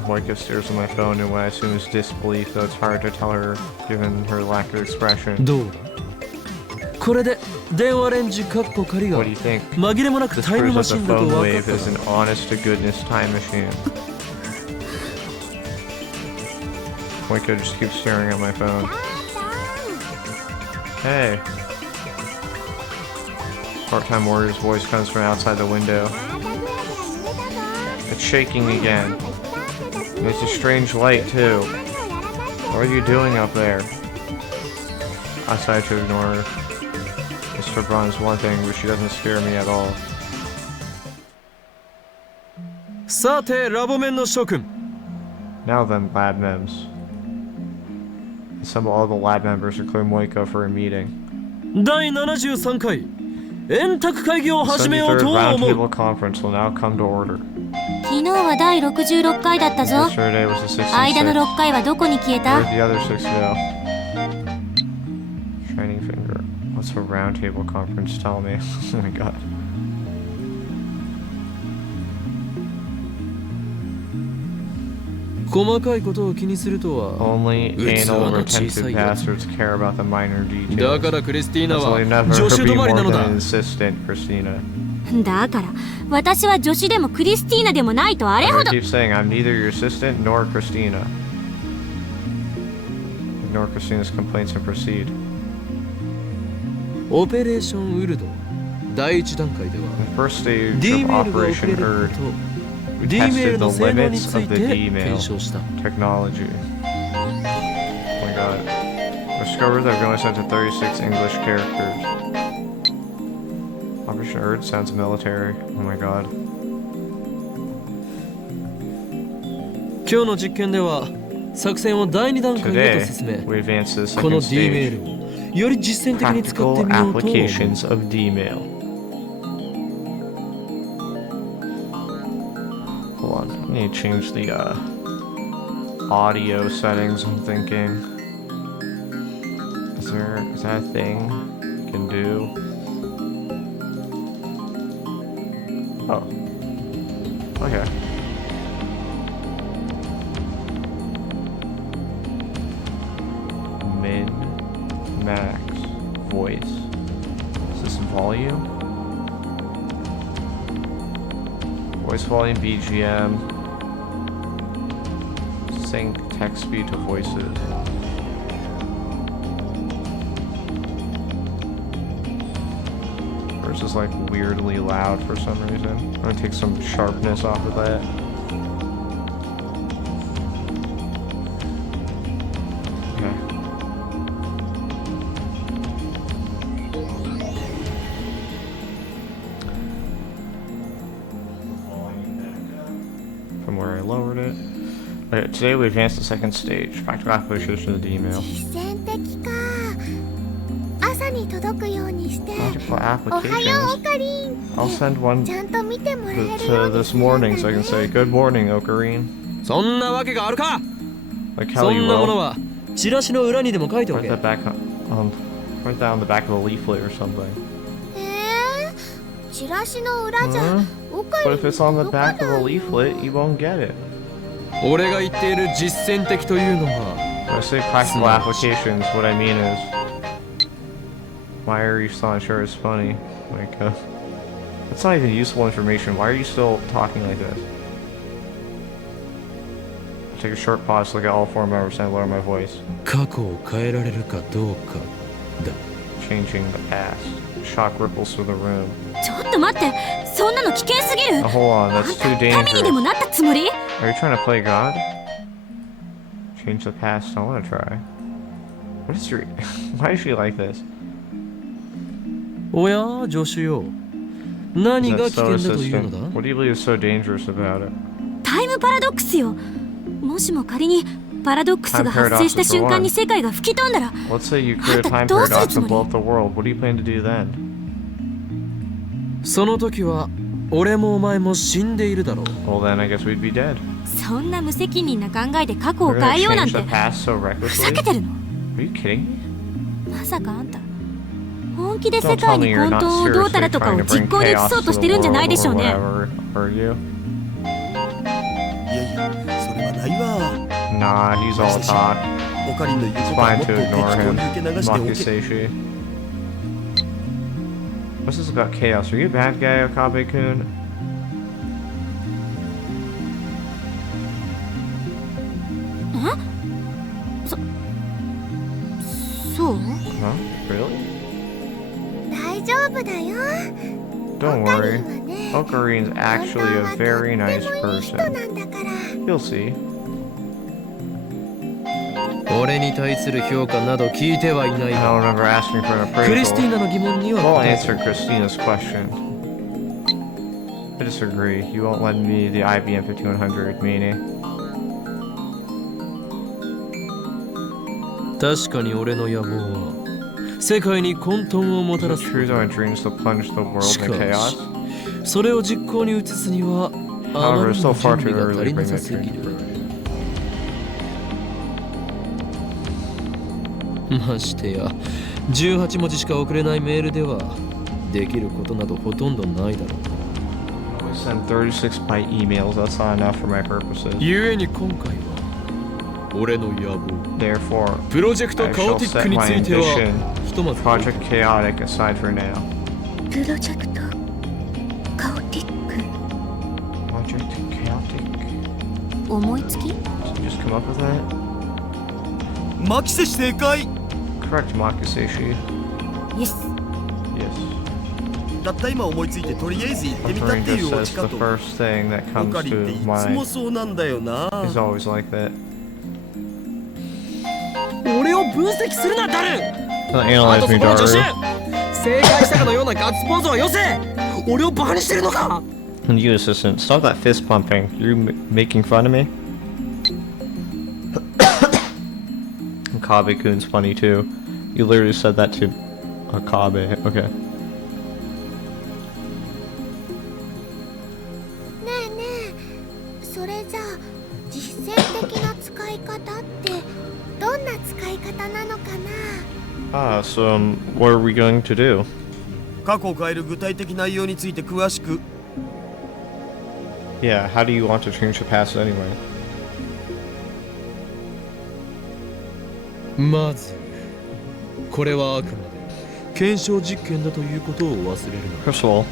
Moika stares at my phone in what I assume is disbelief, though it's hard to tell her given her lack of expression. どうだこれで電話レンジカッコ仮が What do you think? 紛れもなく This タイム proves マ that シ the ンだと phone 分かっ wave た is an か honest-to-goodness time machine. Moika just keeps staring at my phone. Hey. Part-time warrior's voice comes from outside the window. It's shaking again. There's a strange light, too. What are you doing up there? I decided to ignore her. This Mr. Braun's one thing, but she doesn't scare me at all. さてラボメンの諸君 Now then, lab mems. Assemble all the lab members to clear Moiko for a meeting. 第73回円卓会議を始めよう 73rd と思う Roundtable Conference will now come to order. 昨日は第66回だったぞ。 Yesterday was the 66th. 間の6回はどこに消えた？ Where'd the other 6 go? Shining finger. What's a roundtable conference? Tell me. Oh my god. 細かいことを気にするとは Only 器 anal の小さ retentive いやつ bastards care about the minor だ details. からクリスティーナ So は they never 助手 be 止まり more なの than だ an assistant, Christina. だから私は助手でもクリスティーナでもないとあれ I ほど。 keep saying I'm neither your assistant nor Christina. Ignore Christina's complaints and proceed. オペレーションウルド第一段階では The first stage D of メールが送 Operation れる Erd, こと we D メー tested ル the の性能に limits つ of い the て D-mail 検証した technology. Oh my god. Discovered that we only sent to 36 English characters. Operation Erd sounds military. Oh my god. 今日の実験では作戦を第二段階へ Today, と進め we advance to the この second D メ stage. ールをより実践的に使って Practical みようと思う applications of D-mail. Hold on, I need to change the audio settings. I'm thinking, is that a thing you can do? Oh, okay. Min, max, voice. Is this volume? Voice volume, BGM. Sync text speed to voices. Yours is like weirdly loud for some reason. I'm gonna take some sharpness off of that. Okay. From where I lowered it. Okay, today we advanced the second stage. Practical applications of the email. 実践的か朝に届くようにして Practical おはようオ applications. カリン I'll send one ちゃんと見てもらえるよ to うに this するんだ morning so I can say, ね Good morning, Ocarine. そんなわけがあるか Like そ how you んなもの will. はチラシの裏にでも書いてお Write け that back write that on the back of a leaflet or something. チラシの裏じゃ Huh? オカ But リ if ン it's on the 届か back of な a いよ leaflet, you won't get it. 俺が言っている実践的というのは When I say practical applications, what I mean is, why are you still not sure it's funny? Like, that's not even useful information. Why are you still talking like this? Take a short pause, look at all four members, and lower my voice. 過去を変えられるかどうかだ Changing the past. Shock ripples through the room. ちょっと待って、そんなの危険すぎる。 Now, hold on, あ that's んた too 神にでも dangerous. なったつもり？ Are you trying to play God? Change the past. I want to try. What is your? Why is she like this? おや助手よ Is 何 that が危 so 険だというの assistant? だ What do you believe is so dangerous about it? タイムパラドックスよ。もしも仮にパラドックスが発生した瞬間に世界が吹き飛んだら、 Let's say you create a time どうする paradox つも and り？ blow up the world. What do you plan to do then? その時は俺もお前も死んでいるだろう Well, then I guess we'd be dead. そんな無責任な考えで過去を We're 変え gonna ようなん change て the past so ふざ recklessly? けてるの？ Are you kidding me? まさかあんた本気で Don't 世 tell 界 me に you're 混 not 沌をどうた seriously らとか trying を to 実 bring 行で移 chaos そう to と the してるんじゃない world でしょ or うね。 whatever, are you? いやいやそれはないわ Nah, he's all talk. オカリンの言う It's ことは fine もっと to 適 ignore 当 him. に受け流しておけ Makuseshi. What's this about chaos? Are you a bad guy, Okabe-kun? そう？ Huh? Really? 大丈夫だよ Don't オカリ worry. ンはね Okarine's 本当 actually は a と very って nice もいい人 person. なんだから You'll see. 俺に対する評価など聞いてはいない I が don't remember asking for an クリスティー appraisal. ナの疑問には We'll 答え answer Christina's question. I disagree. You won't lend me the IBM 5100, meanie. 確かに俺の野望は世界に混沌をもたらす True, my dreams to plunge the world し in か chaos. しそれを実行に移すにはあま However, り it's の still 準 far 備 too が early 足り to な bring さ that すぎ dream. るましてや18文字しか送れないメールではできることなどほとんどないだろう I send 36 byte emails. That's not enough for my purposes. 故に今回は俺の野望 Therefore, プロジェクト I カオ shall ティック set につ my いては ambition ひとまず Project Chaotic aside for now. プロジェクトカオティック Project Chaotic? 思いつき Did you just come up with that? マキセシ正解 Correct, Makuseshi. イエス Yes. たった今思いついてとりあえず行ってみたっ Offering ていう just オチ says か the と first thing that ポ comes カリってい to つも mind そうなんだよな is always like that. 俺を分析するなダル Don't あ analyze とそ me, この助手 Daru. 正解したかのようなガッツポーズはよせ俺をバカにしてるのか And you, assistant, stop that fist pumping. You're making fun of me? Akabe-kun's funny too. You literally said that to Akabe. Okay. ねえねえそれじゃあ実践的な使い方ってどんな使い方なのかな Ah, so what are we going to do? 過去を変える具体的内容について詳しく Yeah, how do you want to change the past anyway? まずこれはあくまで検証実験だということを忘れるな First of all,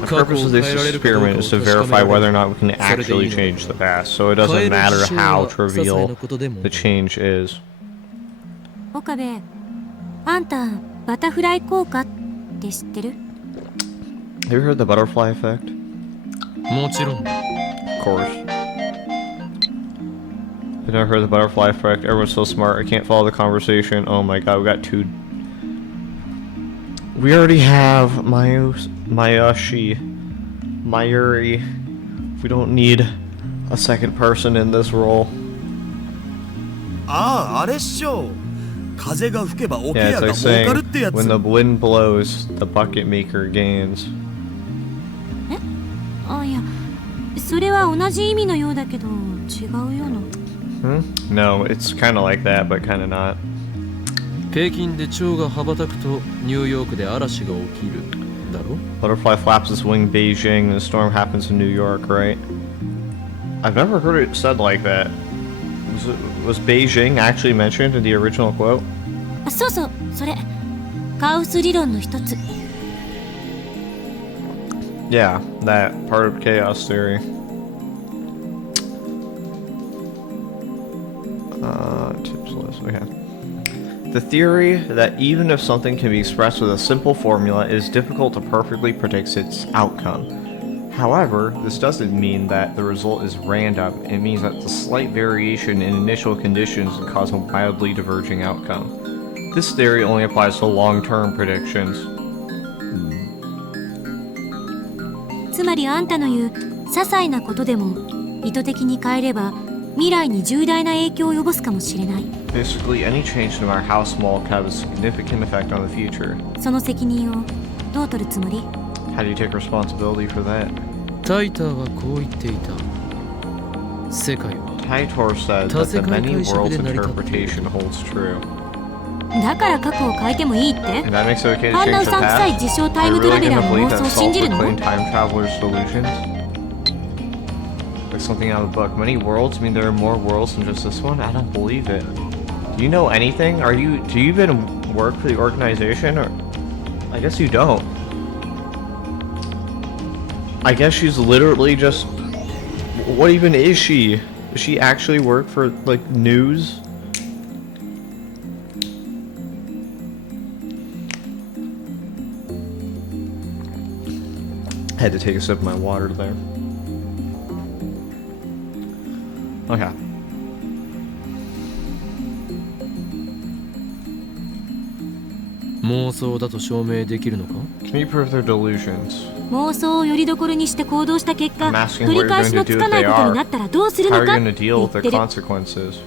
the purpose of this experiment is to verify whether or not we can actually change the past, so it doesn't matter how trivial the change is. 岡部あんたバタフライ効果って知ってる Have you heard the butterfly effect? もちろん Of course. I've never heard the butterfly effect. Everyone's so smart. I can't follow the conversation. Oh my god, we got two. We already have Mayuri. We don't need a second person in this role. あああれっしょ風が吹けば桶 Yeah, 屋 it's が like 儲かる saying ってやつ when the wind blows, the bucket maker gains. あいやそれは同じ意味のようだけど違うような No, it's kind of like that, but kind of not. 北京で蝶が羽ばたくとニューヨークで嵐が起きるだろ Butterfly flaps its wing Beijing, and the storm happens in New York, right? I've never heard it said like that. Was Beijing actually mentioned in the original quote? あそうそうそれカオス理論の一つ Yeah, that part of chaos theory. Tips list, okay. The theory that even if something can be expressed with a simple formula, it is difficult to perfectly predict its outcome. However, this doesn't mean that the result is random. It means that the slight variation in initial conditions can cause a wildly diverging outcome. This theory only applies to long-term predictions. つまりあんたの言う些細なことでも意図的に変えれば未来に重大な影響を及ぼすかもしれない Basically, any change, no matter how small, can have a significant effect on the future. その責任をどう取るつもり How do you take responsibility for that? タイターはこう言っていた世界は Taitor said that the many worlds interpretation holds true. だから過去を変えてもいいって And that makes it okay to あんな change う the さんくさい past? 自称タ Are イ you ムトラ really ベラ gonna ーの believe 妄想 that を信じるの self-proclaimed time travelers' delusions? Like something out of the book. Many worlds mean there are more worlds than just this one? I don't believe it. Do you know anything? Do you even work for the organization? Or I guess you don't. I guess she's literally just... What even is she? Does she actually work for, like, news? I had to take a sip of my water there. Okay. 妄想だと証明できるのか？ Can you prove their delusions? 妄想をよりどころにして行動した結果 I'm asking 取 what り you're 返 going し to の do つ if かない they ことに are. なったらどうする How の are か you って going to 言 deal っ with て their る。 consequences?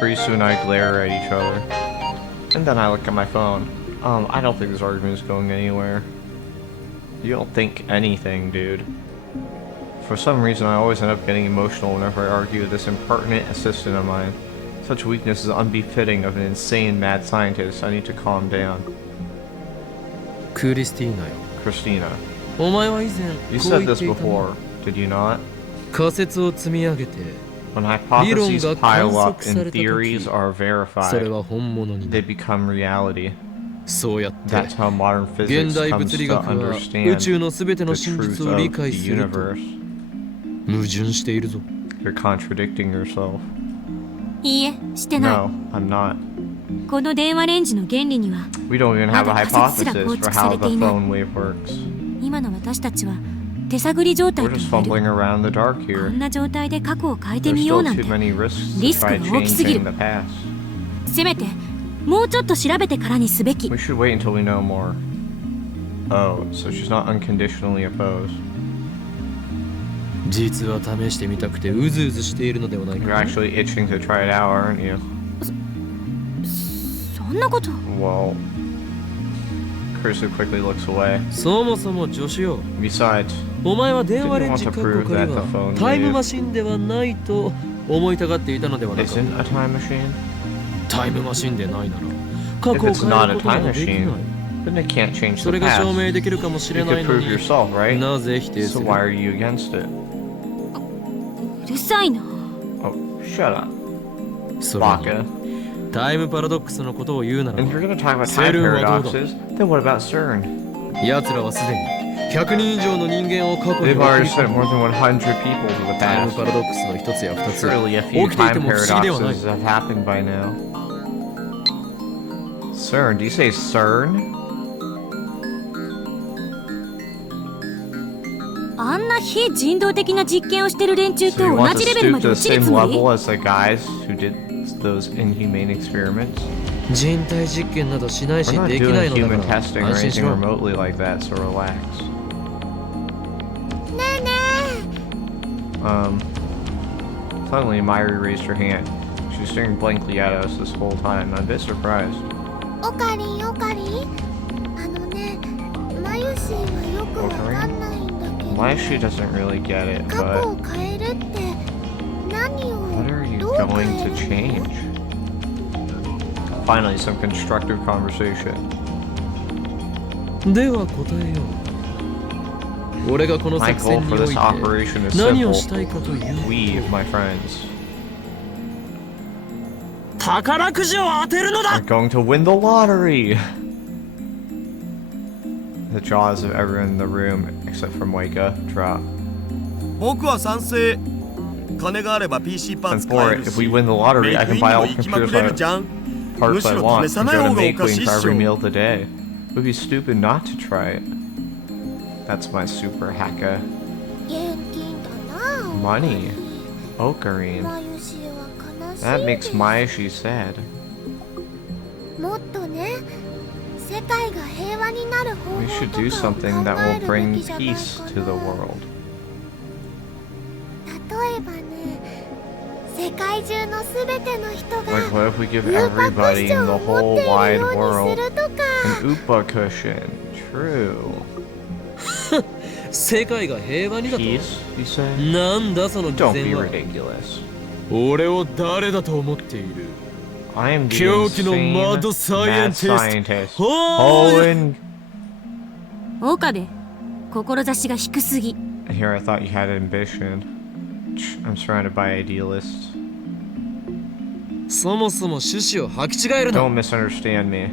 Kurisu and I glare at each other. And then I look at my phone. I don't think this argument is going anywhere. You don't think anything, dude. For some reason, I always end up getting emotional whenever I argue with this impertinent assistant of mine. Such weakness is unbefitting of an insane mad scientist. I need to calm down. クリスティーナよ。 Christina, お前は以前 you こう said 言っ this ていたな。 before, did you not? 仮説を積み上げて When hypotheses Liron ga pile up kansoku sareta and theories toki, are それ verified, は本物にな they る。 become reality. そうやって That's how modern 現 physics 代 comes 物理 to 学は宇 understand 宙のすべての the 真 truth 実を理 of 解 the すると universe. 矛盾しているぞ。 You're contradicting yourself. いいえ、してない。 No, I'm not. この電話レンジの原理には We don't even have a まだ仮説すら hypothesis 構 for 築さ how れて the いない。 phone wave works. 今の私たちは手探り状態 We're と just 言え fumbling る。 around the dark こ here. んな状態で過去を変えて There's みよう still なんて too many risks to リスク try が大きすぎる。 changing the past. せめてもうちょっと調べてからにすべき。 We should wait until we know more. Oh, so she's not unconditionally opposed. 実は試してみたくてうずうずしているのではない You're か。 actually itching to try it out, aren't you? そんなこと。 Well, Kurisu quickly looks away. そもそも助手よ。 Besides, お前は電話レンジ Didn't 過 want to 去 prove 仮 that the は phone タイム wave マシンではないと思いたがっていたのではないか。 isn't a time machine? タイムマシンでないなら過 If 去を it's 変 not え a ること time ができない。 machine, then it can't change そ the れが証 past. 明できるかもし You れない could の prove に yourself, right? なぜ否定す So る？ why are you against it? うるさいな。 Oh, shut up, それに Baka. タイムパラドックスのことを言うなら And if you're gonna talk about time Seru wa douda? paradoxes, then what about CERN? 奴らはすでに100人以上の人間を過去に They've 送 already り込 sent む more than 100 people to the タイム past. パラドックスの一つや二つ Surely a few 起きていて time も不思議ではない。 paradoxes have happened by now. CERN? Do you say CERN? あんな非人道的な実験をしてる連中 So と you 同 want to じレベル stoop ま to で the 落ちる same つもり？ level as the guys who did those inhumane experiments? 人体実験などしないし We're not できない doing のだ human から testing or 安心し anything ろ。 remotely like that, so relax. ねえね Suddenly Myri raised her hand. She was staring blankly at us this whole time. I'm a bit surprised. えオカリンオカリンあのねマユシーはよくわかんないんだけど Why she doesn't really get it, 過去 but を変えるって何を what are you どう going 変 to える change? Finally, some constructive conversation. では答えよう。俺がこの My 作 goal 戦に for お this いて operation is 何を simple. したいかというと We, my friends, 宝くじを当てるの are だ。 going to win the lottery! The jaws of everyone in the room, except for Moika, drop. 僕は賛成。金があれば PC パー And ツ for 買え it, る if し we win the lottery, メイ I ク can イン buy に all も the 行きまく computers れる I じゃん。 parts I むしろ want 試さ and ない go to 方がお Make か Queen しいっ for し every ょ。 meal of the day. It would be stupid not to try it. That's my super hacka. 現金だな Money. マ Ocarine. ユシーは悲しい That makes Mayashi sad. もっとね世界が平和になる方 We 法 should と do かを something that 考え will る bring べきじゃないか peace to the な world. 例えばね世界中のすべての人が Like, what if we give ウーパク everybody ッ in ショ the ンを持 whole っている wide ように world するとか an Upa cushion? True. 世界が平和にだと Peace, you say? なんだその偽 Don't be 善は。 ridiculous. 俺を誰だと思っている？ I am the 狂気の insane マッドサイエン mad ティスト。 scientist. ほーい。 Owen. 岡部、志が低すぎ。 Here I thought you had ambition. I'm surrounded by idealists. そもそも趣旨を履き違える Don't な。 misunderstand me.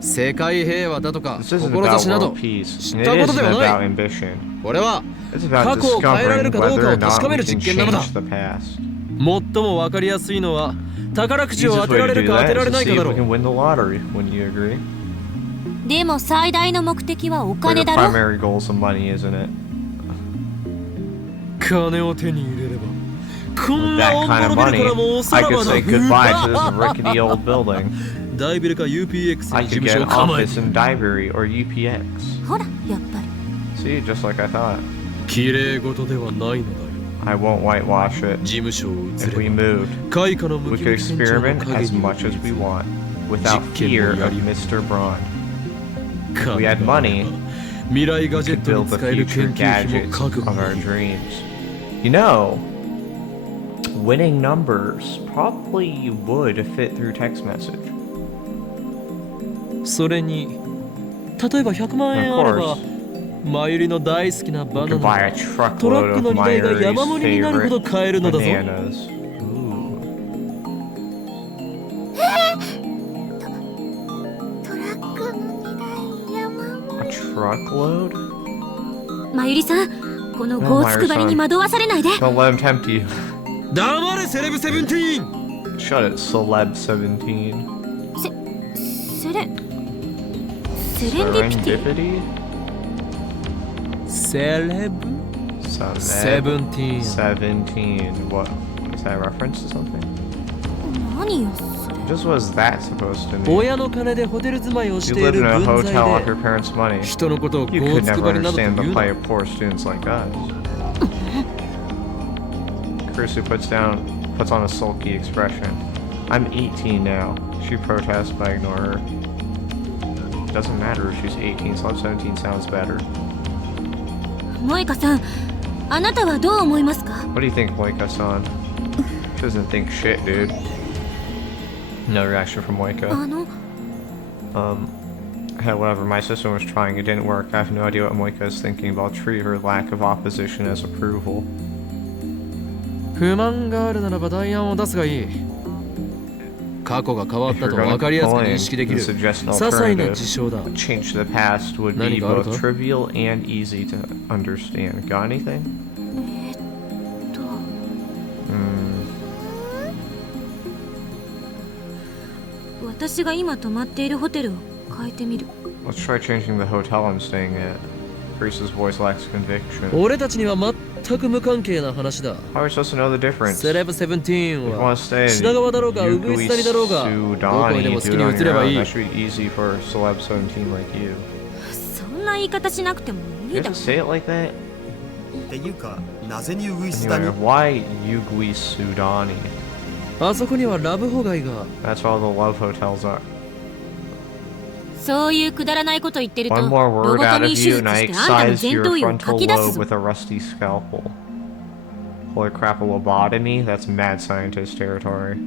世界平和だとか This isn't 志 about など world peace. 知 And った it こと isn't ではない about ambition. これは It's about 過去を変えられる discovering かどう whether か or を確 not かめ we る can 実験なのだ。 change the past. 最も分かりやすいのは宝く The じを easiest 当て way ら to れ do るか当 that てら is れ to ない see か if だ we ろ can う。 win the lottery. Wouldn't you agree? でも最大の目的はお But 金 your だろ。 primary goal is the money, isn't it? 金を手に入れればこ With んな that オンボ kind ロ of ビル money, からもおさ I ら could ばだ say goodbye to this rickety old building. ダイビルか UPX I に事 could 務 get 所 an を構え office て in Daibury or UPX. ほらやっぱり See, just like I thought. 綺麗事ではないのだよ。 I won't whitewash it. 事務所を移 If we れば moved, 開花の we ムキ could ムキ船長の experiment 影 as に much as we want, without 実験 fear もや of り Mr. Braun. 金 we had があれ money, ば未来ガジェ Could ット build に the 使える future 研究費も gadgets 確 of 保 our できる。 dreams. You know, winning numbers probably would fit through text message. それに例えば100万円あればマユリの大好きな We バナ could buy a ナトラッ truckload ク of の荷台が Myri's 山盛りになるほど favorite 買えるのだぞ。 bananas. Ooh, トラックの荷台山 a 盛り truckload? まゆりさんこのゴーつくばりに惑わされないで Don't let him tempt you. 黙れセレブセブンティーン。 Shut it, Celeb 17. セレンディピティ Serendipity? セレブ セブンティーン。 17. What? Is that a reference to something? 何よそれ Just what is that supposed to mean? 親の金でホテル住まいをし You てい live る in a 分 hotel 際 off で your parents' money. 人のことをゴ You ー could つく never ばりなどと understand 言 the うな。 plight of poor students like us. Kursu puts on a sulky expression. I'm 18 now. She protests, but I ignore her. It doesn't matter if she's 18, so 17 sounds better. 萌香さんあなたはどう思いますか What do you think, Moika-san? She doesn't think shit, dude. No reaction from Moika. あの Hell, whatever, my sister was trying, it didn't work. I have no idea what Moika is thinking, but I'll treat her lack of opposition as approval. 不満があるならば代案を出すがいい。過去が変わっ If た you're と gonna 分かりやすく call 認 in 識でき to る suggest an 些細な alternative, 事象だ。 a change to the past would be 何がある both と trivial and easy to understand. Got anything? と 私が今泊まっているホテルを変えてみる Let's try changing the hotel I'm staying at. Grace's voice lacks conviction. 俺たちには全く無関係な話だ。 How are we supposed to know the difference? セレブセブンティーン If you は want to stay 品川だろうが in ウグイス谷だろうがどこにで Sudani, も好 do き it に on 移れ your ばい own. い。 That should be easy for a celeb 17 like you. そんな言い方しなくてもい You いだ have ろ to say it like that? っていうかなぜにウグイスダ Anyway, に why Ugui Sudani? あそこにはラブホ街が。 That's where all the love hotels are. そういうくだらないこと言ってると One more ロ word ボト out ミー of 手 you 術 and I してあんたの excise 前 your 頭葉を frontal かき出す lobe ぞ with a rusty scalpel. Holy crap, a lobotomy? That's mad scientist territory.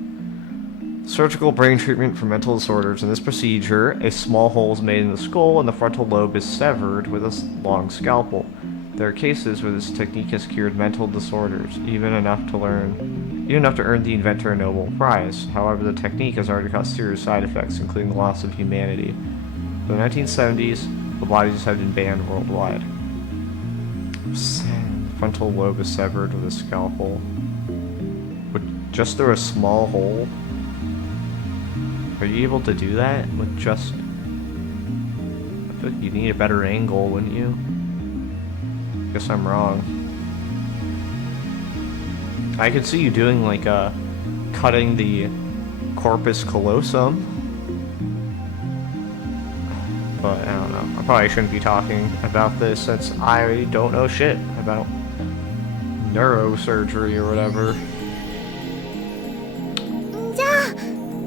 Surgical brain treatment for mental disorders. In this procedure, a small hole is made in the skull and the frontal lobe is severed with a long scalpel. There are cases where this technique has cured mental disorders, even enough to earn the inventor a Nobel Prize. However, the technique has already caused serious side effects, including the loss of humanity. In the 1970s, lobotomies have been banned worldwide. Frontal lobe is severed with a scalpel. Just through a small hole? Are you able to do that with just... I feel like you'd need a better angle, wouldn't you? Guess I'm wrong. I could see you doing like cutting the corpus callosum. But I don't know. I probably shouldn't be talking about this since I don't know shit about neurosurgery or whatever. じゃあ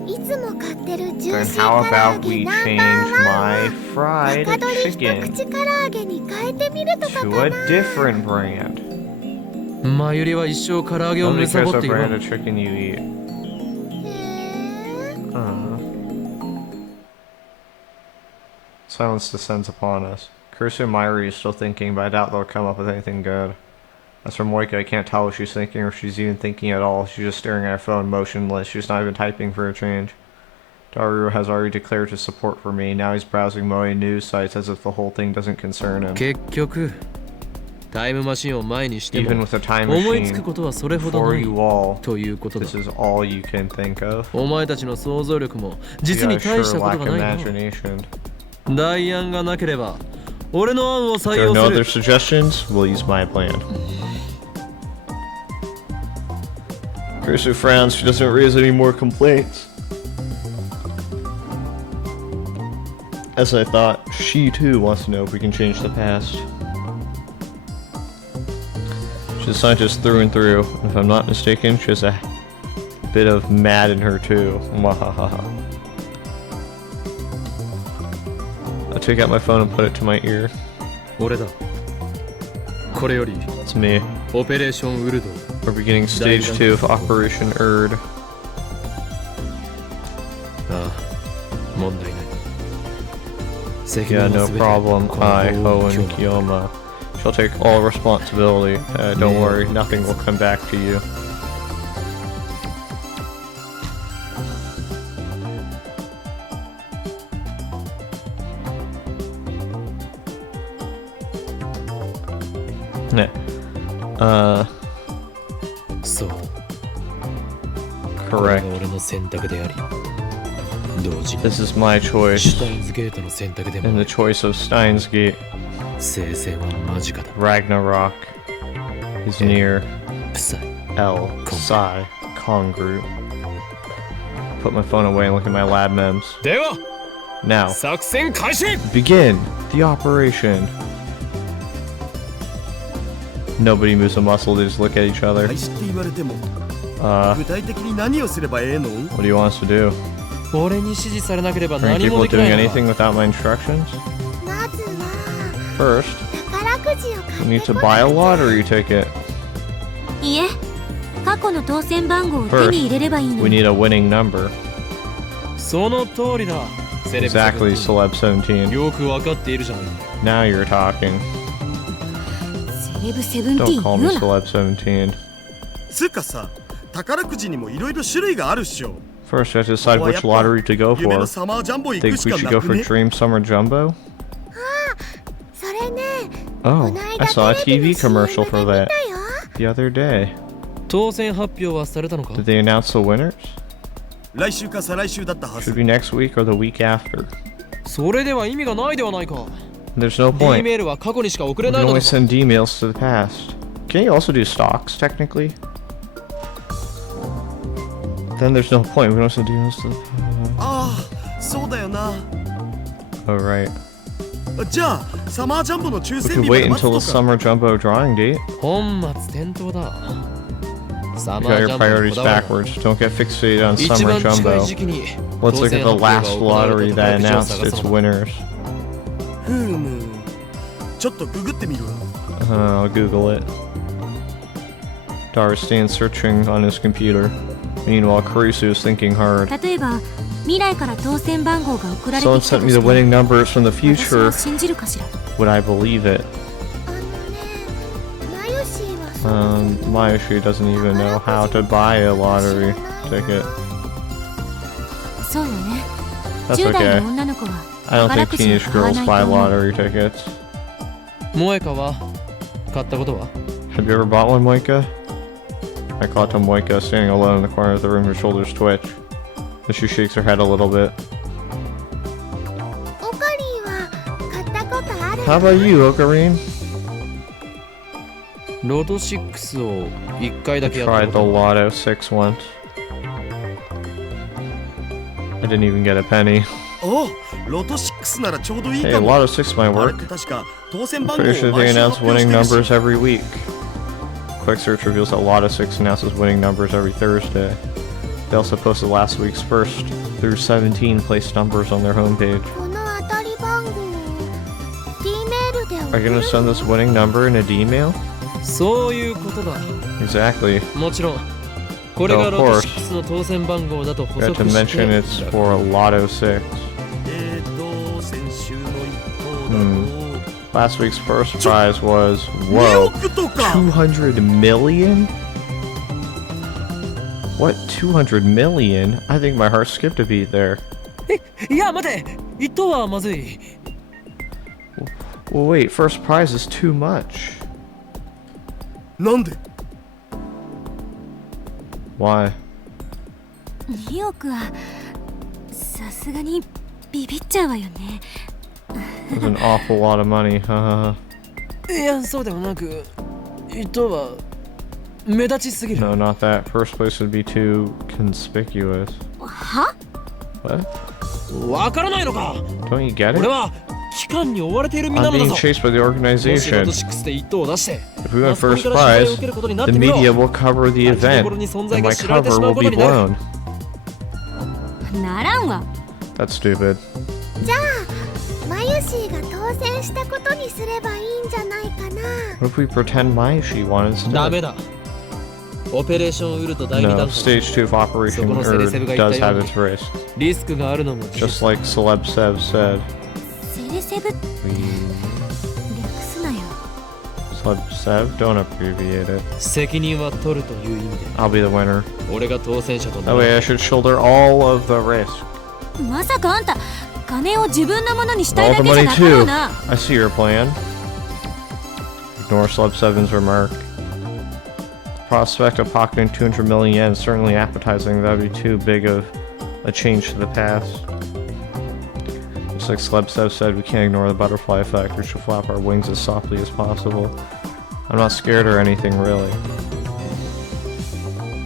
いつも買ってるジュー Then シー how 唐揚 about げ we ナンバ change ーワ my ン fried 若鶏一 chicken 口唐揚げに変えてみるとかか to な a different brand? マユリは一生唐揚げを Nobody 貪 cares って what いる brand of chicken you eat. へー Silence descends upon us. Kursu and Myri is still thinking, but I doubt they'll come up with anything good. As for Moika, I can't tell what she's thinking or if she's even thinking at all. She's just staring at her phone, motionless. She's not even typing for a change. Daru has already declared his support for me. Now he's browsing Moe news sites as if the whole thing doesn't concern him. 結局タイムマシンを前にして Even も with a time 思いつ machine くことはそれほど for ない you all, ということだ。 this is all you can think of. お前たちの想像力も You 実に guys 大した sure こと lack がないな。 imagination. 代案がなければ俺の案を If 採 there are 用 no す other る。 suggestions, we'll use my plan. Kursu frowns. She doesn't raise any more complaints. As I thought, she too wants to know if we can change the past. She's a scientist through and through. If I'm not mistaken, she has a bit of mad in her too. Mwahaha. I'll take out my phone and put it to my ear. 俺だ。これより It's me. オペレーションウルド We're beginning stage 2 of Operation Erd. ああ、問題ない。 Yeah, no problem. I, Owen Kiyoma. She'll take all responsibility. Don't worry, nothing will come back to you. Yeah. そうだ。 Correct. 俺の選択であり、同時に This is my シ choice. ュタインズゲートの選択で And も the choice of Steins Gate. 聖戦は間近だ。 Ragnarok is near. プサイ。 L. Psi. Congru. Put my phone away and look at my lab mems. では Now, 作戦開始 begin the operation. Nobody moves a muscle, they just look at each other. 開始って言われても What 具体的に何をすればええの？ do you want us to do? 俺に指示されなければ Are 何 you も capable で of きな doing いのか anything without my instructions? まずは First, 宝くじを we 買っ need て to こ buy な a いと。 lottery ticket. いえ、過去の当選番号を手に入れればいいの We に。 need a winning number. その通りだ。セレブ Exactly, 17 Celeb 17. よくわかっているじゃない。 Now you're talking. セレブセブンティ Don't ーン call 言 me うな。 Celeb 17. つうかさ、宝くじにもいろいろ種類があるっしょ。 First, we have to decide which lottery to go 夢 for. のサマージャンボ行 Think くし we か should な go く for ね。 Dream Summer Jumbo? それね、 Oh, この I 間 saw a テレビ TV の commercial CM for で見 that たよ。 the other day. 当選発表はされたのか Did they announce the winners? 来週か再来週だったは Should ず。 be next week or the week after. それでは意味がないではないか。 There's no D point. メールは過去にしか送 We れ can ないの only だ。 send emails to the past. Can you also do stocks, technically? Then there's no point. We don't send emails to the past. ああ、そうだよな。 Oh, right. じゃあ、サマージャンボの抽 We 選 could 日ま wait で待 until つ the とか。 summer jumbo drawing date. 本末転倒だ。サ You マ got ー your ジャンボに priorities こだわる backwards. Don't get fixated on 一 summer 番近い jumbo. 時期に Let's 当 look 選 at the 発表が last 行われ lottery た that 宝くじを announced 探 its すのだ。 winners. ちょっとググってみるわ。I'll Google it. Dara stands searching on his computer. Meanwhile, Kurisu is thinking hard. 例えば、未来から当選番号が送られて Someone きた sent と me し the て、 winning numbers from the 私は future. 信じるかしら。 Would I believe it? あのね、マヨシーはそもそも Mayoshi doesn't even know how to buy a lottery ticket. そうよね。 That's 10代 okay. の女の子は I don't 宝 think くじを teenage 買わ girls ない buy と思う。 lottery tickets. 萌香は買ったことは Have you ever bought one, Moika? I caught to Moika standing alone in the corner of the room, her shoulders twitch. As she shakes her head a little bit. オカリンは買ったことある How about you, Ocarine? ロト6を1回だけやった Tried こ the と Lotto 6 once. I didn't even get a penny. おロト6ならちょうどいい Hey, かも。 Lotto 6 might あれっ work. て確か当選番号を Pretty sure 毎 they 週 announce 発表し winning てるし numbers every week. Quick search reveals that Lotto 6 announces winning numbers every Thursday. They also posted last week's 1st through 17 placed numbers on their homepage. この当たり番号を D メールで送 Are you gonna る send this winning number in a D mail? そういうことだ。 Exactly. もちろんこれが Of ロト course. 6の当選番号だと補 Got 足 to して mention it's for Lotto 6. 先週の一方だと、 Last week's first prize was, 2 whoa, 億とか。 200 million? What, 200 million? I think my heart skipped a beat there. いや待て一等はまずい。 Well, wait, first prize is too much. なんで？ Why? 2億はさすがにビビっちゃうわよね。 That's an awful lot of money. いやそうではなく一等は目立ちすぎる。 No, not that. First place would be too conspicuous. は？ What? わからないのか。 Don't you get 俺 it? は機関に追われている身 I'm なのだ being ぞ。 chased by the もしロ organization. ト6で一等を出して If we win マスコミ first から取材を prize, 受けることになっ the てみろ。 media will cover the 秋の event, 頃に存 and 在 my が知られてし cover まう will こ be とになる。 blown. ならんわ。 That's stupid. じゃあマユシーが当選したことにすればいいんじゃないかな。 What if we pretend Maishi won ダメ instead? だ。オペレーションウルト第2 No, 弾 stage 2 of Operation Erd does have its risk. リスクがあるのも事 Just 実。 like Celeb Sev said. セレセブ略すなよ。Celeb Sev, don't abbreviate it. 責任は取るという意味で I'll be the winner. 俺が当選者とな That る。 way I should shoulder all of the risk. まさかあんた金を自分のものにしたい All だ the けじゃ money なかろ too. うな。 I see your plan. Ignore Celeb Seven's remark. The prospect of pocketing 200 million yen is certainly appetizing. That would be too big of a change to the past. Just like Celeb Sev said, we can't ignore the butterfly effect. We should flap our wings as softly as possible. I'm not scared or anything, really.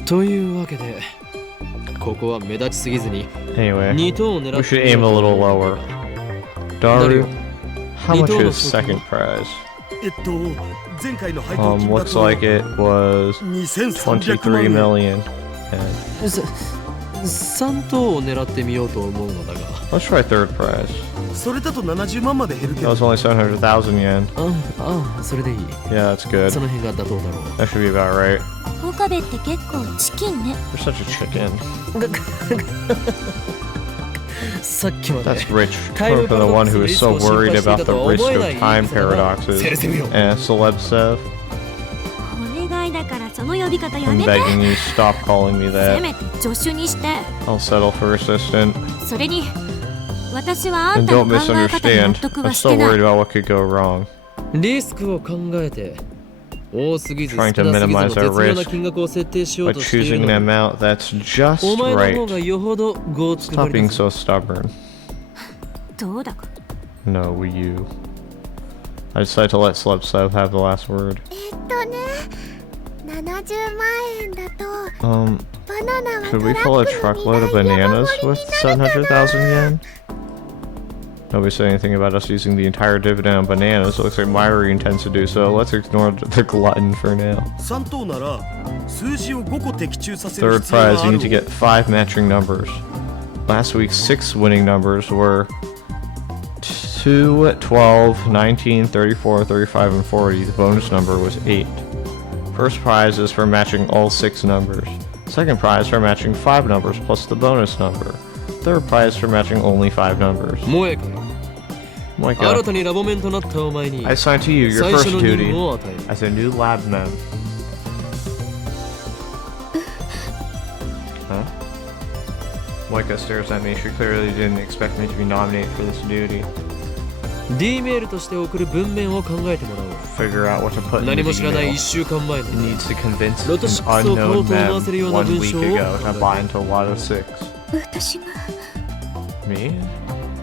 というわけでここは目立ちすぎずに Anyway, 2等を狙 we って should み aim よ a うと little 思う lower. んだが Daru, how much Nito is no second prize? 前回の配当金 Looks like it was 2300万 23 円 million. And 3等を狙ってみようと思うのだが let's try third prize. それだと70万まで減るけ That ど was only 700,000 yen. それでいい Yeah, that's good. その辺が妥当だろう That should be about right. 岡部って結構チキンね。 You're such a chicken. さっきまで That's rich. Coming from the one who is so worried about the risk of time paradoxes. And Celeb Sev, お願いだからその呼び方や I'm めて。 begging you, stop calling me せ that. めて助手にして。 I'll settle for assistant. それに私はあん And たの don't 考え方に納 misunderstand. 得 I'm はして still な worried い。 about what could go wrong. リスクを考えて多すぎず少 Trying な to すぎずの minimize 絶 our 妙な risk 金額を設定しよう by としている choosing の an だ amount that's just お前の方 right. がよほどごつくば Stop りだ being ぞ so stubborn. どうだか。 No, you. I decided to let Celeb Sev have the last word. 70万円だと Um, バナナは could ト we ラ fill a ックの truckload of 荷台山 bananas 盛り with になるかな 700,000 yen? Nobody said anything about us using the entire dividend on bananas. It looks like Myri intends to do so. Let's ignore the glutton for now. 3等なら数字を5個的中させる Third 必要 prize, があ you る need to get 5 matching numbers. Last week's 6 winning numbers were 2, 12, 19, 34, 35, and 40. The bonus number was 8. First prize is for matching all 6 numbers. Second prize for matching 5 numbers plus the bonus number. Third prize for matching only 5 numbers. 萌えか My 新 god. たにラボメンとなったお前に I assign to you your 最 first 初の任 duty 務を与える as a new lab man. Huh? Moika stares at me. She clearly didn't expect me to be nominated for this duty. D メールとして送る文面を考えてもらおう Figure out what to put in 何 the も知らない email. 1週間前の It needs to convince ロト an 6を買おう unknown と思わせるような man 文 1 week 章を ago to buy into a lot of 6. 私が Me?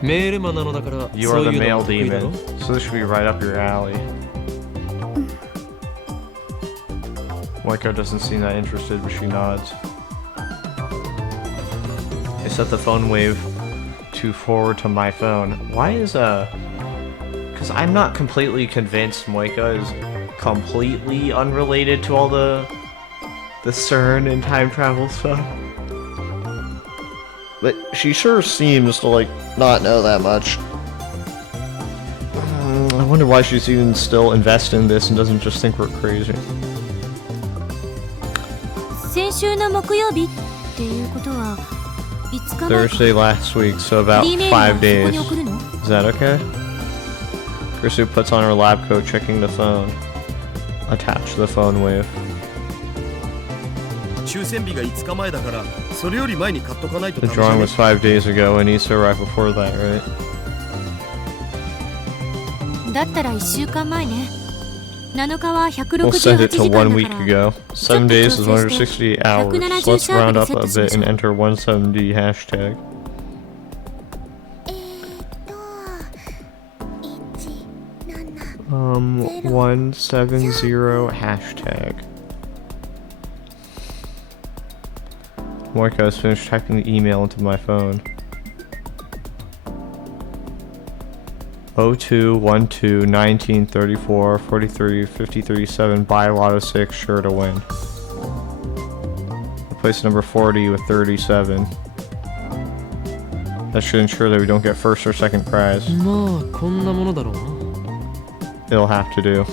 メールマンなのだから You そ are う the いうの male も得意だろ demon, so this should be right up your alley. Moiko doesn't seem that interested, but she nods. I set the phone wave to forward to my phone. Why is because I'm not completely convinced Moika is completely unrelated to all the CERN and time travel stuff. But she sure seems to like not know that much. I wonder why she's even still invested in this and doesn't just think we're crazy. 先週の木曜日っていうことは5日前 Thursday last week, so about リメールはそ 5こ days. に送るの Is that okay? Krisu puts on her lab coat, checking the phone. Attach the phone wave. 抽選日が5日前だからそれより前に買っとかないと The ダメじゃ drawing ね was 5 days ago and needs to arrive before that, right? だったら1週間前ね。7日は We'll send 168 it to 時間 1だ week から ago. 7 days is 168 hours. So let's round up a bit and enter 170 hashtag. 170 hashtag. Moika has finished typing the email into my phone. 02, 12, 19, 34, 43, 50, 37, buy a lot of 6, sure to win. Replace number 40 with 37. That should ensure that we don't get first or second prize. まあこんなものだろうな。 It'll have to do.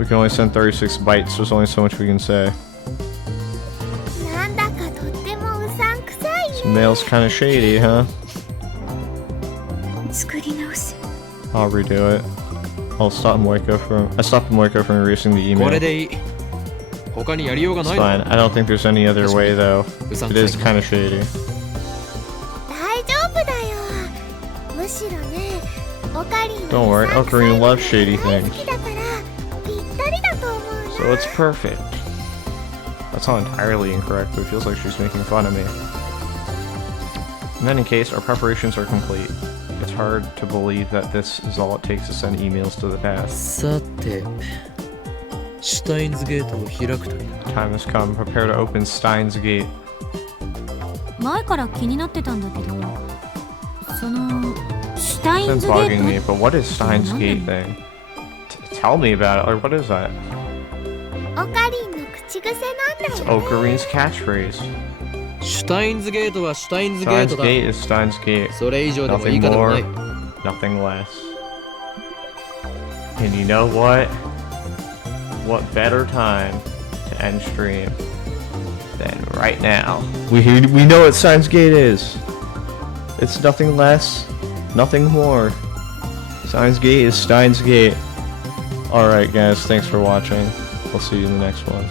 We can only send 36 bytes, there's only so much we can say. なんだかとってもうさんくさい This ね。 mail's kinda shady, huh? 作り直す。 I'll redo it. I stopped Moiko from erasing the こ email. れでいい。他にやりようがな It's いだ fine. I don't think there's any other way though. うさん It く is さいな。 kinda shady. 大丈夫だよ。むしろね、オカリン Don't worry, はうさんくさい Ocarina の loves が shady 大 things. 好きだからぴったりだと思う So な。 it's perfect. That's not entirely incorrect, but it feels like she's making fun of me. In any case, our preparations are complete. It's hard to believe that this is all it takes to send emails to the past. さて、シュタインズゲートを開くといいな。 Time has come. Prepare to open Stein's Gate. 前から気になってたんだけど、そのシュタイン It's ズ been ゲ bugging me, ート but what is Stein's Gate thing? Tell me about it. Like, what is that? オカリンの口癖なんだよ。 Ocarina's catchphrase. シュタインズゲートはシュタインズゲー Stein's トだ。 Gate is Stein's Gate. それ以上でも言い Nothing 方もな more, い。 nothing less. And you know what? What better time to end stream than right now? We know what Stein's Gate is. It's nothing less, nothing more. Stein's Gate is Stein's Gate. Alright guys, thanks for watching. We'll see you in the next one.